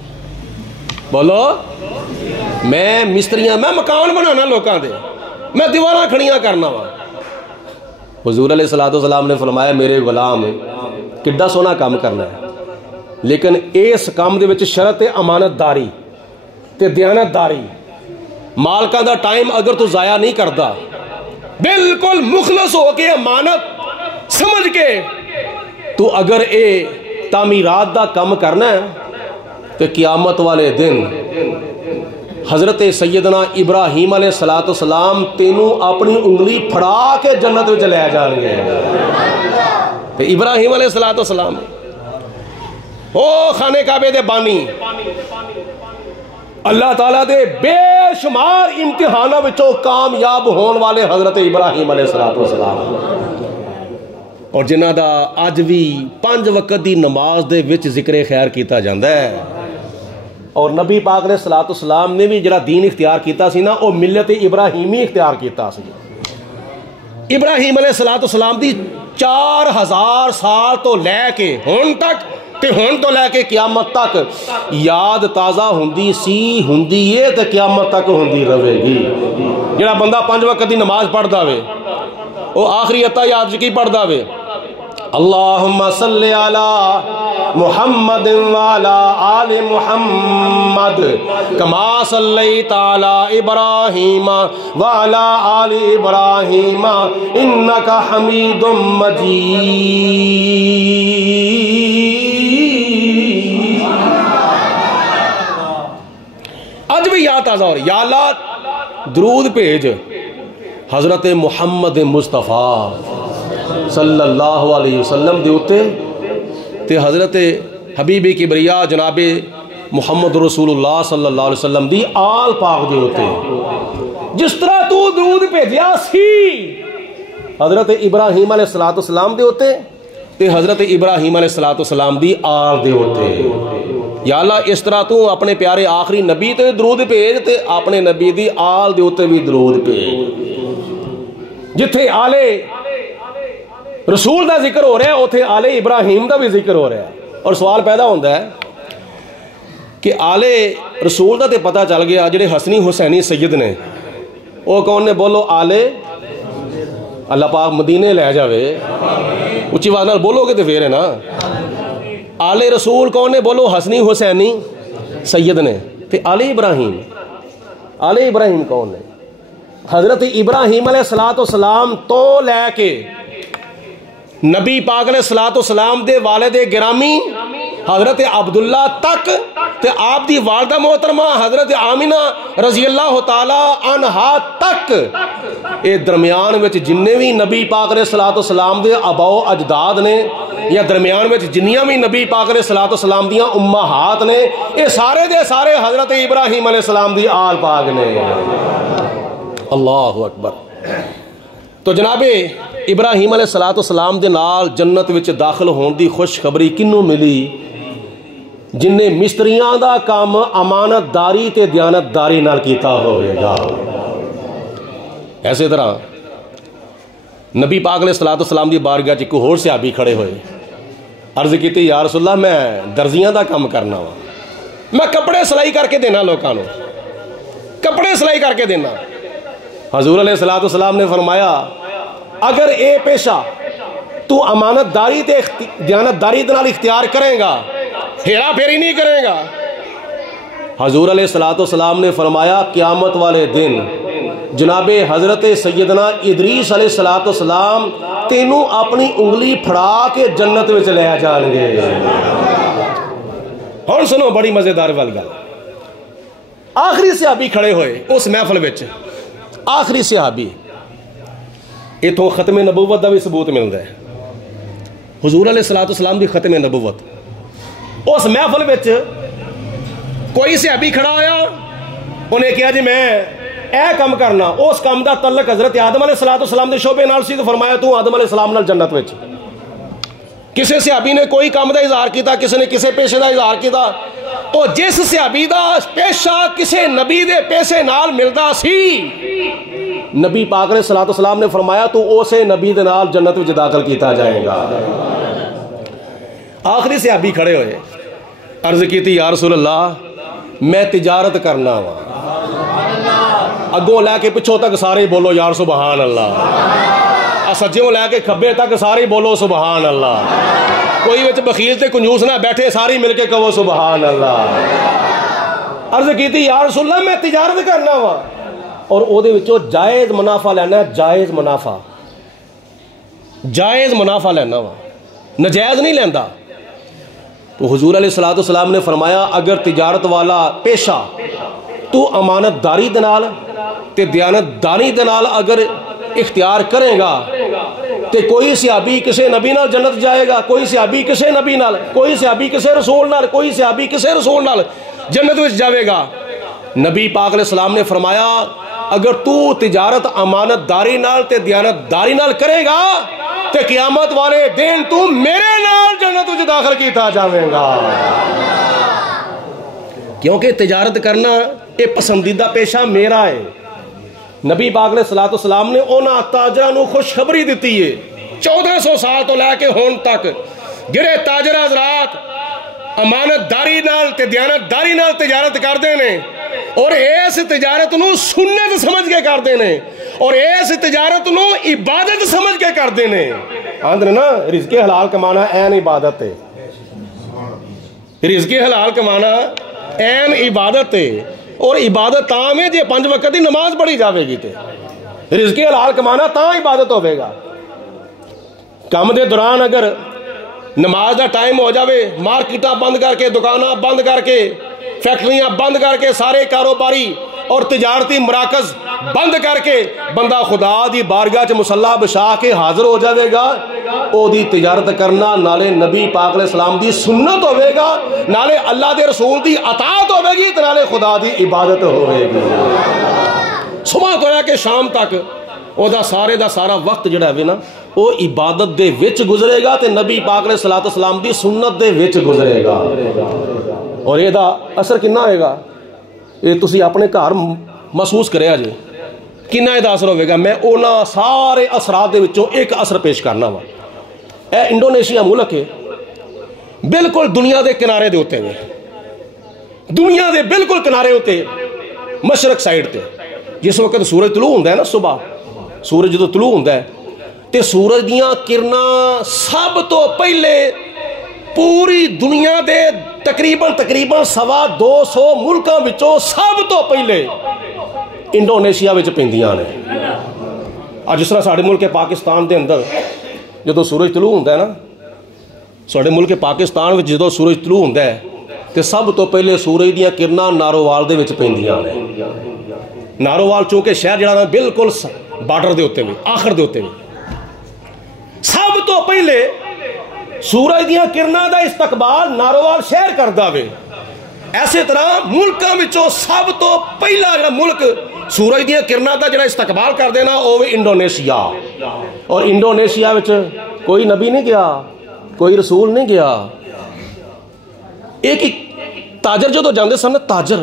بولو میں مستریاں, میں مکان بنانا لوکاں دے, میں دیواراں کھڑیاں کرنا وا. حضور علیہ السلام نے فرمایا میرے غلام کڈا سونا کام کرنا ہے, لیکن اس کام دے وچ شرط امانت داری تے دیانت داری. مالکاں دا ٹائم اگر تو ضائع نہیں کردا, بالکل مخلص ہو کے امانت سمجھ کے تو اگر اے تعمیرات دا کام کرنا ہے تو قیامت والے دن حضرت سیدنا ابراہیم علیہ السلام تینوں اپنی انگلی پھڑا کے جنت وچ لے جان گے. تے ابراہیم علیہ السلام او خانے کعبے دے بانی, اللہ تعالیٰ دے بے شمار امتحانہ وچوں کامیاب ہون والے حضرت ابراہیم علیہ السلام, اور جنہ دا اج بھی 5 وقت دی نماز دے وچ ذکر خیر کیتا جاندا ہے. اور نبی پاک نے صلوات و سلام نے بھی جڑا دین اختیار کیتا سی نا او ملت ابراہیمی اختیار کیتا سی. ابراہیم علیہ السلام دی 4000 سال تو لے کے ہن تک تے ہن تو لے کے قیامت تک یاد تازہ ہوندی سی, ہوندی ہے تے قیامت تک ہوندی رہے گی. جڑا بندہ 5 وقت دی نماز پڑھدا وے او آخری اتحیات کی پڑھدا وے اللہم صلی علی محمد وعلی آل محمد کما صلیت علی ابراہیم وعلی آل ابراہیم انکا حمید مجید. آج بھی یاد تازہ ہو رہی, یا اللہ درود بھیج حضرت محمد مصطفیٰ صلی اللہ علیہ وسلم دے اتے تے حضرت حبیب کبریا جناب محمد رسول اللہ صلی اللہ علیہ وسلم دی آل پاک دے اتے. جس طرح تو درود بھیجیا سی حضرت ابراہیم علیہ السلام دے اتے, تے حضرت ابراہیم علیہ السلام دی آل دے اوتے یا اللہ اس طرح تو اپنے پیارے آخری نبی تے درود بھیج تے اپنے نبی دی آل دے اوتے بھی درود بھیج جتھے آل رسول دا ذکر ہو رہا ہے اوتھے آل ابراہیم دا بھی ذکر ہو رہا ہے اور سوال پیدا ہوتا ہے کہ آل رسول دا تے پتہ چل گیا جڑے حسنی حسینی سید نے وہ کون نے بولو آل اللہ پاک مدینے لے جاوے اچھی بات نال بولو گے تو پھر ہے نا آل رسول کون نے بولو حسنی حسینی سید نے تے آل ابراہیم کون نے حضرت ابراہیم علیہ السلام تو لے کے نبی پاک علیہ السلام دے والد گرامی حضرت عبداللہ تک تے آپ دی والدہ محترمہ حضرت آمینہ رضی اللہ تعالی عنہا تک اے درمیان وچ جننے بھی نبی پاک علیہ السلام دے آباؤ اجداد نے یا درمیان وچ جنیاں بھی نبی پاک علیہ السلام دیاں امہات نے اے سارے دے سارے حضرت ابراہیم علیہ السلام دی آل پاک نے اللہ اکبر تو جناب ابراہیم علیہ السلام دے نال جنت وچ داخل ہون دی خوشخبری کنوں ملی جن نے مستریاں دا کام امانت داری تے دیانت داری نال کیتا ہوئے گا ایسے طرح نبی پاک علیہ السلام دی بارگاہ چ کوئی ہور صحابی کھڑے ہوئے عرض کیتی یا رسول اللہ میں درزیاں دا کام کرنا وا میں کپڑے سلائی کر کے دینا لوکاں نو کپڑے سلائی کر کے دینا حضور علیہ السلام نے فرمایا اگر اے پیشہ تو امانت داری تے دیانت داری دنال اختیار کریں گا ہیرا پھیری نہیں کرے گا حضور علیہ السلام نے فرمایا قیامت والے دن جناب حضرت سیدنا ادریس علیہ السلام تینوں اپنی انگلی پھڑا کے جنت میں لے جان گے اور سنو بڑی مزیدار والی گل آخری صحابی کھڑے ہوئے اس محفل وچ آخری صحابی اتوں ختم نبوت دا بھی ثبوت ملتا ہے حضور علیہ السلام دی ختم نبوت اس محفل وچ کوئی صحابی کھڑا ہویا انہیں کہا جی میں اے کام کرنا اس کام دا تعلق حضرت آدم علیہ السلام دے شعبے نال سی تو فرمایا تو آدم علیہ السلام نال جنت وچ کسی صحابی نے کوئی کام دا اظہار کیتا کسی نے کسی پیشے دا اظہار کیتا او جس صحابی دا پیشہ کسی نبی دے پیسے نال ملدا سی نبی پاک علیہ السلام نے فرمایا تو اسے نبی دے نال جنت وچ داخل کیتا جائے گا آخری صحابی کھڑے ہوئے عرض کی تھی یا رسول اللہ میں تجارت کرنا وا اگوں لے کے پچھوں تک سارے بولو یار سبحان اللہ سجیوں لے کے کھبے تک سارے بولو سبحان اللہ کوئی وچ بخیل تے کنجوس نہ بیٹھے ساری مل کے کہو سبحان اللہ عرض کی تھی یا رسول اللہ میں تجارت کرنا وا اور او دے وچوں جائز منافع لینا ہے جائز منافع لینا وا نجائز نہیں لیندا تو حضور علیہ السلام نے فرمایا اگر تجارت والا پیشہ تو امانت داری دنال تے دیانت داری دنال اگر اختیار کرے گا تے کوئی صحابی کسے نبی نال جنت جائے گا کوئی صحابی کسے نبی نال کوئی صحابی کسے رسول نال کوئی صحابی کسے رسول نال جنت وچ جاوے گا نبی پاک علیہ السلام نے فرمایا اگر تو تجارت امانت داری نال تے دیانت داری نال کرے گا تے قیامت والے دن تو میرے نال جنت وچ داخل کیتا جاوے گا کیونکہ تجارت کرنا یہ پسندیدہ پیشہ میرا ہے نبی پاک علیہ السلام نے اونا تاجرہ نو خوشخبری دیتی ہے 1400 سال تو لے کے ہون تک جڑے تاجر حضرات امانت داری نال تے دیانت داری نال تجارت کردے نے اور اس تجارت نو سنت سمجھ کے کردے نے اور اس تجارت نو عبادت سمجھ کے کردے نے آندر نا رزق حلال کمانا این عبادت ہے رزق حلال کمانا این عبادت ہے اور عبادت تاں میں جے 5 وقت دی نماز پڑھی جاوے گی تے رزق حلال کمانا تاں عبادت ہوے گا کام دے دوران اگر نماز دا ٹائم ہو جاوے مارکیٹاں بند کر کے دکاناں بند کر کے فیکٹریاں بند کر کے سارے کاروباری اور تجارتی مراکز بند کر کے بندہ خدا دی بارگاہ چ مصلی بچھا کے حاضر ہو جاوے گا او دی تجارت کرنا نالے نبی پاک علیہ السلام دی سنت ہوے گا نالے اللہ دے رسول دی اطاعت ہوے گی نالے خدا دی عبادت ہوے گی صبح تو لے کے شام تک او دا سارا وقت جڑا ہے نا وہ عبادت دے وچ گزرے گا تے نبی پاک علیہ الصلوۃ والسلام دی سنت دے وچ گزرے گا. اور یہ دا اثر کنا ہوئے گا یہ تسی اپنے گھر محسوس کریا جی کنا یہ اثر ہوئے گا. میں انہاں سارے اثرات دے وچوں ایک اثر پیش کرنا وا. اے انڈونیشیا ملک ہے بالکل دنیا دے کنارے دے ہوتے ہیں, دنیا دے بالکل کنارے ہوتے مشرق سائڈ تے. جس وقت سورج طلوع ہوتا ہے نا صبح, سورج جدو طلوع ہوتا ہے تے سورج دیاں کرناں سب تو پہلے پوری دنیا دے تقریباً 250 ملکاں وچوں سب تو پہلے انڈونیشیا وچ پیندیاں نے. اور جس طرح ساڑھے ملک پاکستان دے اندر جدو سورج طلوع ہوتا ہے نا, ساڑھے ملک پاکستان وچ جدو سورج طلوع ہوتا ہے تے سب تو پہلے سورج دیاں کرناں نارووال دے وچ پیندیاں نے. نارووال چونکہ شہر جڑا نا بالکل بارڈر دے ہوتے ہوئے آخر دے ہوتے ہوئے سب تو پہلے سورج دیاں کرناں دا استقبال نارووال شہر کردا وے. ایسے طرح ملکاں وچوں سب تو پہلا جڑا ملک سورج دیاں کرناں دا جڑا استقبال کر دینا وہ وے انڈونیشیا. اور انڈونیشیا وچ کوئی نبی نہیں گیا, کوئی رسول نہیں گیا. ایک تاجر جدو جاندے سن, تاجر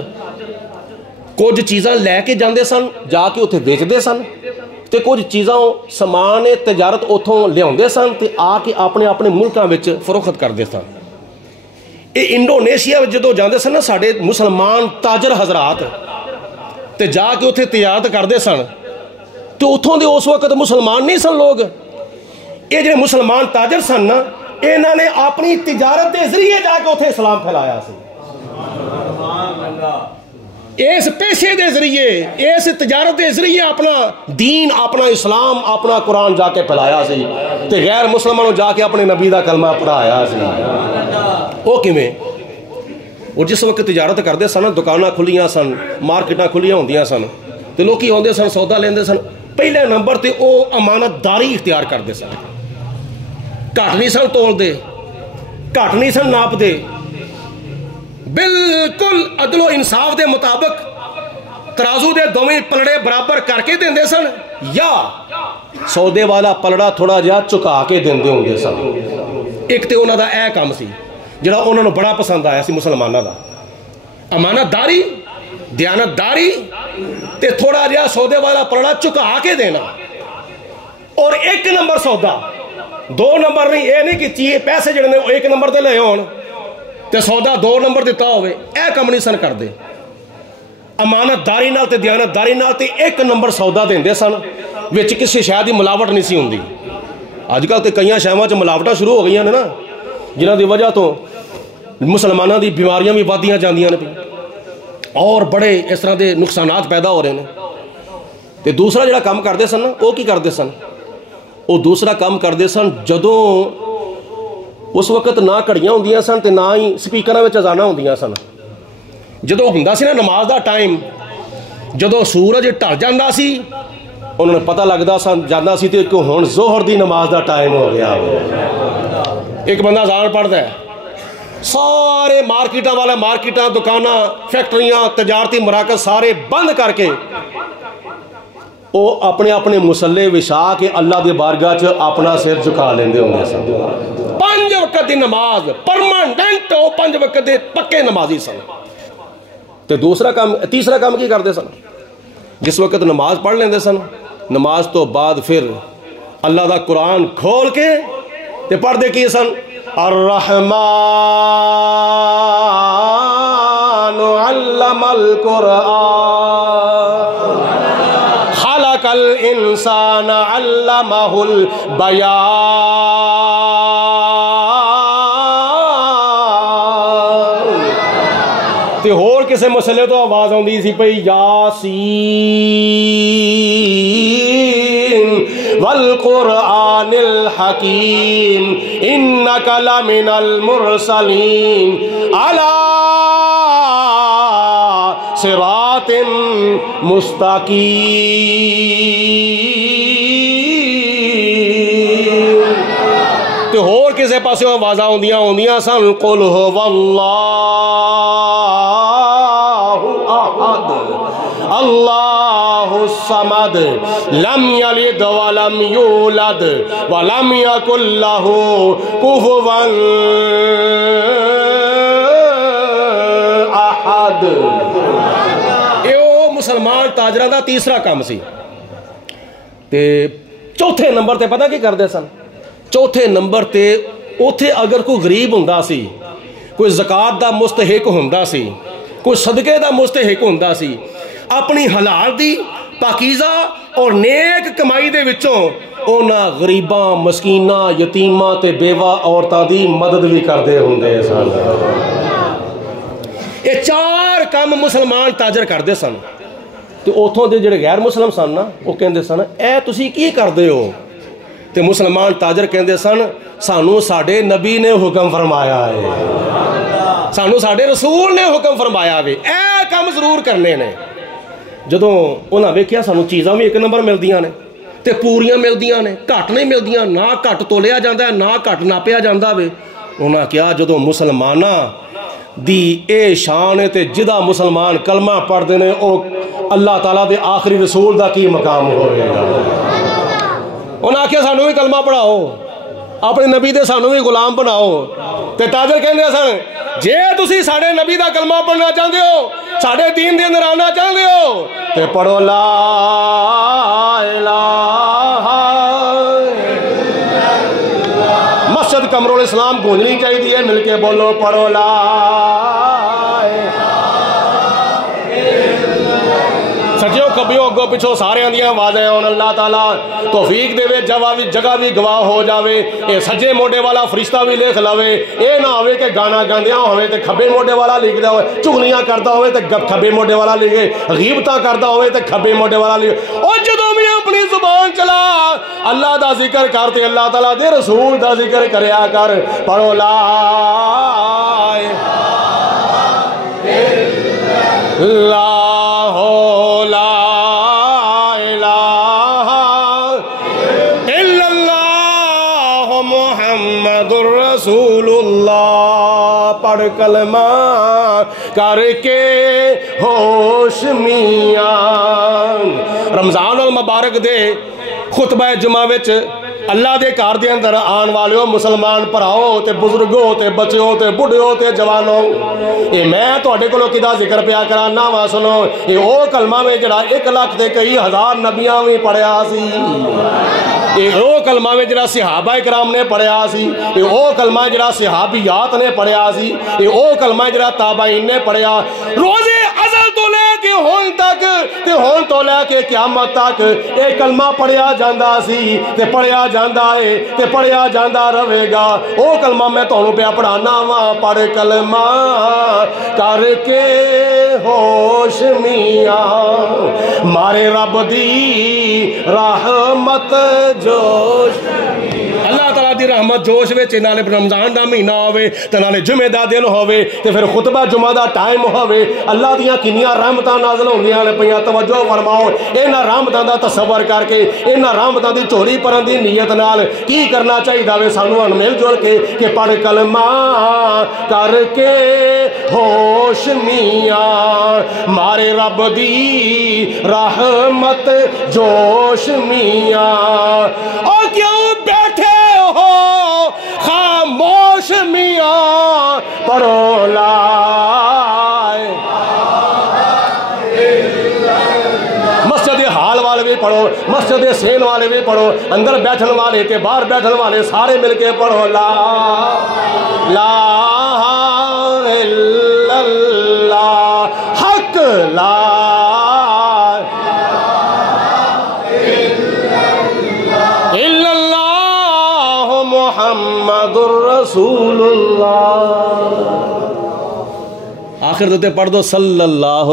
کچھ چیزاں لے کے جاندے سن, جا کے اتنے بیچتے سن تے کچھ چیزاں سامان تجارت اتوں لیا سن تے آ کے اپنے اپنے ملکاں وچ فروخت کرتے سن. یہ انڈونیشیا جدو جاندے سن نا ساڈے مسلمان تاجر حضرات تے جا کے اتنے تجارت کرتے سن تو اتوں دے اس وقت مسلمان نہیں سن لوگ. یہ جڑے مسلمان تاجر سن نا انہوں نے اپنی تجارت کے ذریعے جا کے اتنے اسلام پھیلایا سی. اس پیشے دے ذریعے اس تجارت دے ذریعے اپنا دین اپنا اسلام اپنا قرآن جا کے پھیلایا سی تے غیر مسلمانوں جا کے اپنے نبی دا کلمہ پڑھایا سی. وہ کیویں؟ اور جس وقت تجارت کرتے سن دکاناں کھلیاں سن, مارکیٹاں کھلیاں ہوندیاں سن تے لوکی آندے سن سودا لیندے سن. پہلے نمبر تے او امانت داری اختیار کرتے سن, گھٹ نہیں سن تول دے, گھٹ نہیں سن ناپ دے, بالکل عدل و انصاف دے مطابق ترازو دے دوویں پلڑے برابر کر کے دیندے سن, یا سودے والا پلڑا تھوڑا جہا چکا کے دیندے ہوندے سن. ایک تے انہاں دا اے کام سی جڑا انہاں نوں بڑا پسند آیا سی مسلماناں دا, امانت داری, دیانت داری تے تھوڑا جہا سودے والا پلڑا چکا کے دینا. اور ایک نمبر سودا, 2 نمبر نہیں, یہ نہیں کہ چیئے پیسے جڑے نے ایک نمبر دے لے ہون تے سودا 2 نمبر دیتا ہوئے, اے کم نہیں سن کر دے. امانت داری نال تے دیانت داری نال تے 1 نمبر سودا دیندے سن, وچ کسی شے دی ملاوٹ نہیں سی ہوندی. اج کل تے کئی شیواں چ ملاوٹاں شروع ہو گئیاں نے نا, جنہاں دی وجہ تو مسلماناں دی بیماریاں بھی ودیاں جاندیاں نے اور بڑے اس طرح دے نقصانات پیدا ہو رہے ہیں. تے دوسرا جڑا کام کرتے سن نا, وہ کی کرتے سن, وہ دوسرا کام کرتے سن جدوں اس وقت نہ گھڑیاں ہوندیاں سن تے نہ ہی سپیکراں وچ اذاناں ہوندیاں سن. جدوں ہوندا سی نا نماز دا ٹائم, جدوں سورج ڈھل جاندا سی انہوں نے پتہ لگدا سن جاندا سی تے کہ ہن ظہر دی نماز دا ٹائم ہو گیا. ایک بندہ اذان پڑھدا ہے, سارے مارکیٹاں والے مارکیٹاں, دکاناں, فیکٹریاں, تجارتی مراکز سارے بند کر کے وہ اپنے اپنے مسلے وچھا کے اللہ دی بارگاہ چ اپنا سر جھکا لیندے ہوندے سن. 5 وقت دی نماز پرماننٹ, وہ 5 وقت دے پکے نمازی سن. تے تیسرا کام کی کرتے سن, جس وقت نماز پڑھ لیندے سن, نماز تو بعد پھر اللہ دا قرآن کھول کے تے پڑھ دے کی سن, الرحمن علم القرآن خلق الانسان علمہ البیان. تے ہور کسے مسئلے تو آواز آندی سی پئی, یاسین والقرآن الحکیم انک لمن المرسلین علی صراط مستقیم. تے ہور کسے پاسے آوازاں ہوندیاں سن, قل هو اللہ احد اللہ الصمد لم یلد ولم یولد ولم یکن لہ کفوا احد۔ یہ مسلمان تاجرہ دا تیسرا کام سی۔ تے چوتھے نمبر تے پتہ کی کردے سن؟ چوتھے نمبر تے اوتھے اگر کوئی غریب ہوندا سی، کوئی زکوٰۃ دا مستحق ہوندا سی، کوئی صدقے دا مستحق ہوندا سی، اپنی حلال دی پاکیزہ اور نیک کمائی دے وچوں اونا غریباں، مسکیناں، یتیماں تے بیوہ عورتاں دی مدد بھی کردے ہوندے سن۔ یہ چار کام مسلمان تاجر کردے سن۔ تو اتھوں دے جڑے غیر مسلم سن نا، وہ کہندے سن اے تسی کی کردے ہو؟ تے مسلمان تاجر کہندے سن سانو ساڈے نبی نے حکم فرمایا ہے، سانو ساڈے رسول نے حکم فرمایا ہے، اے کام ضرور کرنے نے۔ جدوں انہاں ویکھیا سانو چیزاں بھی ایک نمبر ملدیاں نے تے پوریاں ملدیاں نے، گھٹ نہیں ملدیاں، نہ گھٹ تولیا جاندا ہے نہ گھٹ ناپیا جاندا وے۔ انہاں کیا جدوں مسلماناں دی اے شان ہے تے جدہ مسلمان کلمہ پڑھ دینے او اللہ تعالیٰ دے آخری رسول دا کی مقام ہوئے گا۔ انہاں کیا سانو بھی کلمہ پڑھاؤ، اپنے نبی دے سانو بھی غلام بناؤ۔ تے تاجر کہندے سن جے تسی ساڑھے نبی دا کلمہ پڑھنا چاہندے ہو، ساڑھے دین دے اندر آنا چاہندے ہو، تے پڑھو لا الہ۔ مسجد قمر الاسلام گونجنی چاہیے، مل کے بولو پڑھو لا۔ سجیو کبیو اگو پچھو سارے اندیاں آوازیں ہون، اللہ تعالیٰ توفیق دے جگہ بھی گواہ ہو جاوے، اے سجے موڈے والا فرشتہ بھی لکھ لوے، اے نہ ہوئے کہ گانا گاندیاں ہوئے تے کھبے موڈے والا لکھ دے ہوئے، چغلیاں کردا ہوئے تے کھبے موڈے والا لکھے، غیبتاں کردا ہوئے تے کھبے موڈے والا لکھے۔ اور جدوں بھی اپنی زبان چلا اللہ دا ذکر کرتے، اللہ تعالیٰ دے رسول دا ذکر کریا کر، پڑھو لا لا رسول اللہ، پڑھ کلمہ کر کے ہوش میاں۔ رمضان المبارک دے خطبہ جمعہ وچ اللہ دے گھر دے اندر آن والے مسلمان بھراؤ تے بزرگو تے بچیو تے بڑھیو تے جوانو، یہ میں تواڈے کولوں کدا ذکر پیا کرانا وا سنو، یہ او کلمہ میں جڑا 1 لاکھ تے کئی ہزار نبیاں بھی پڑھیا سی، یہ او کلمہ میں جڑا صحابہ کرام نے پڑھیا سی، یہ او کلمہ جڑا صحابیات نے پڑھیا سی، یہ او کلمہ جڑا تابعین نے پڑھیا۔ روزے ازل تو لے کے ہون تک تے ہون تو لے کے قیامت تک یہ کلمہ پڑھیا جاندا سی تے پڑھیا جاندا ہے تے پڑھیا جاندا رہے گا۔ او کلمہ میں تانوں پیا پڑھانا وا، پڑھ کلمہ کر کے ہوش میاں، مارے رب دی رحمت جوش۔ اللہ تعالیٰ دی رحمت جوش وچ نالے رمضان دا مہینہ ہوے تے نالے جمعے دا دن ہوے تے پھر خطبہ جمعہ دا ٹائم ہوے، اللہ دیاں کنیاں رحمتاں نازل ہوندیاں نے پیاں، توجہ فرماؤ۔ انہاں رحمتاں دا تصور کر کے انہاں رحمتاں دی چوری پرن دی نیت نال کی کرنا چاہیے وے سانو مل جل کے کہ پڑھ کلمہ کر کے ہوش میاں، مارے رب دی رحمت جوش میاں۔ اور کیوں بیٹھے ہو خاموش میاں، پڑھو لا مسجد حال والے بھی پڑھو، مسجد سین والے بھی پڑھو، اندر بیٹھن والے تے باہر بیٹھن والے سارے مل کے پڑھو لا لا الا اللہ حق لا الا اللہ محمد الرسول اللہ۔ آخر دوتے پڑھ دو صلی اللہ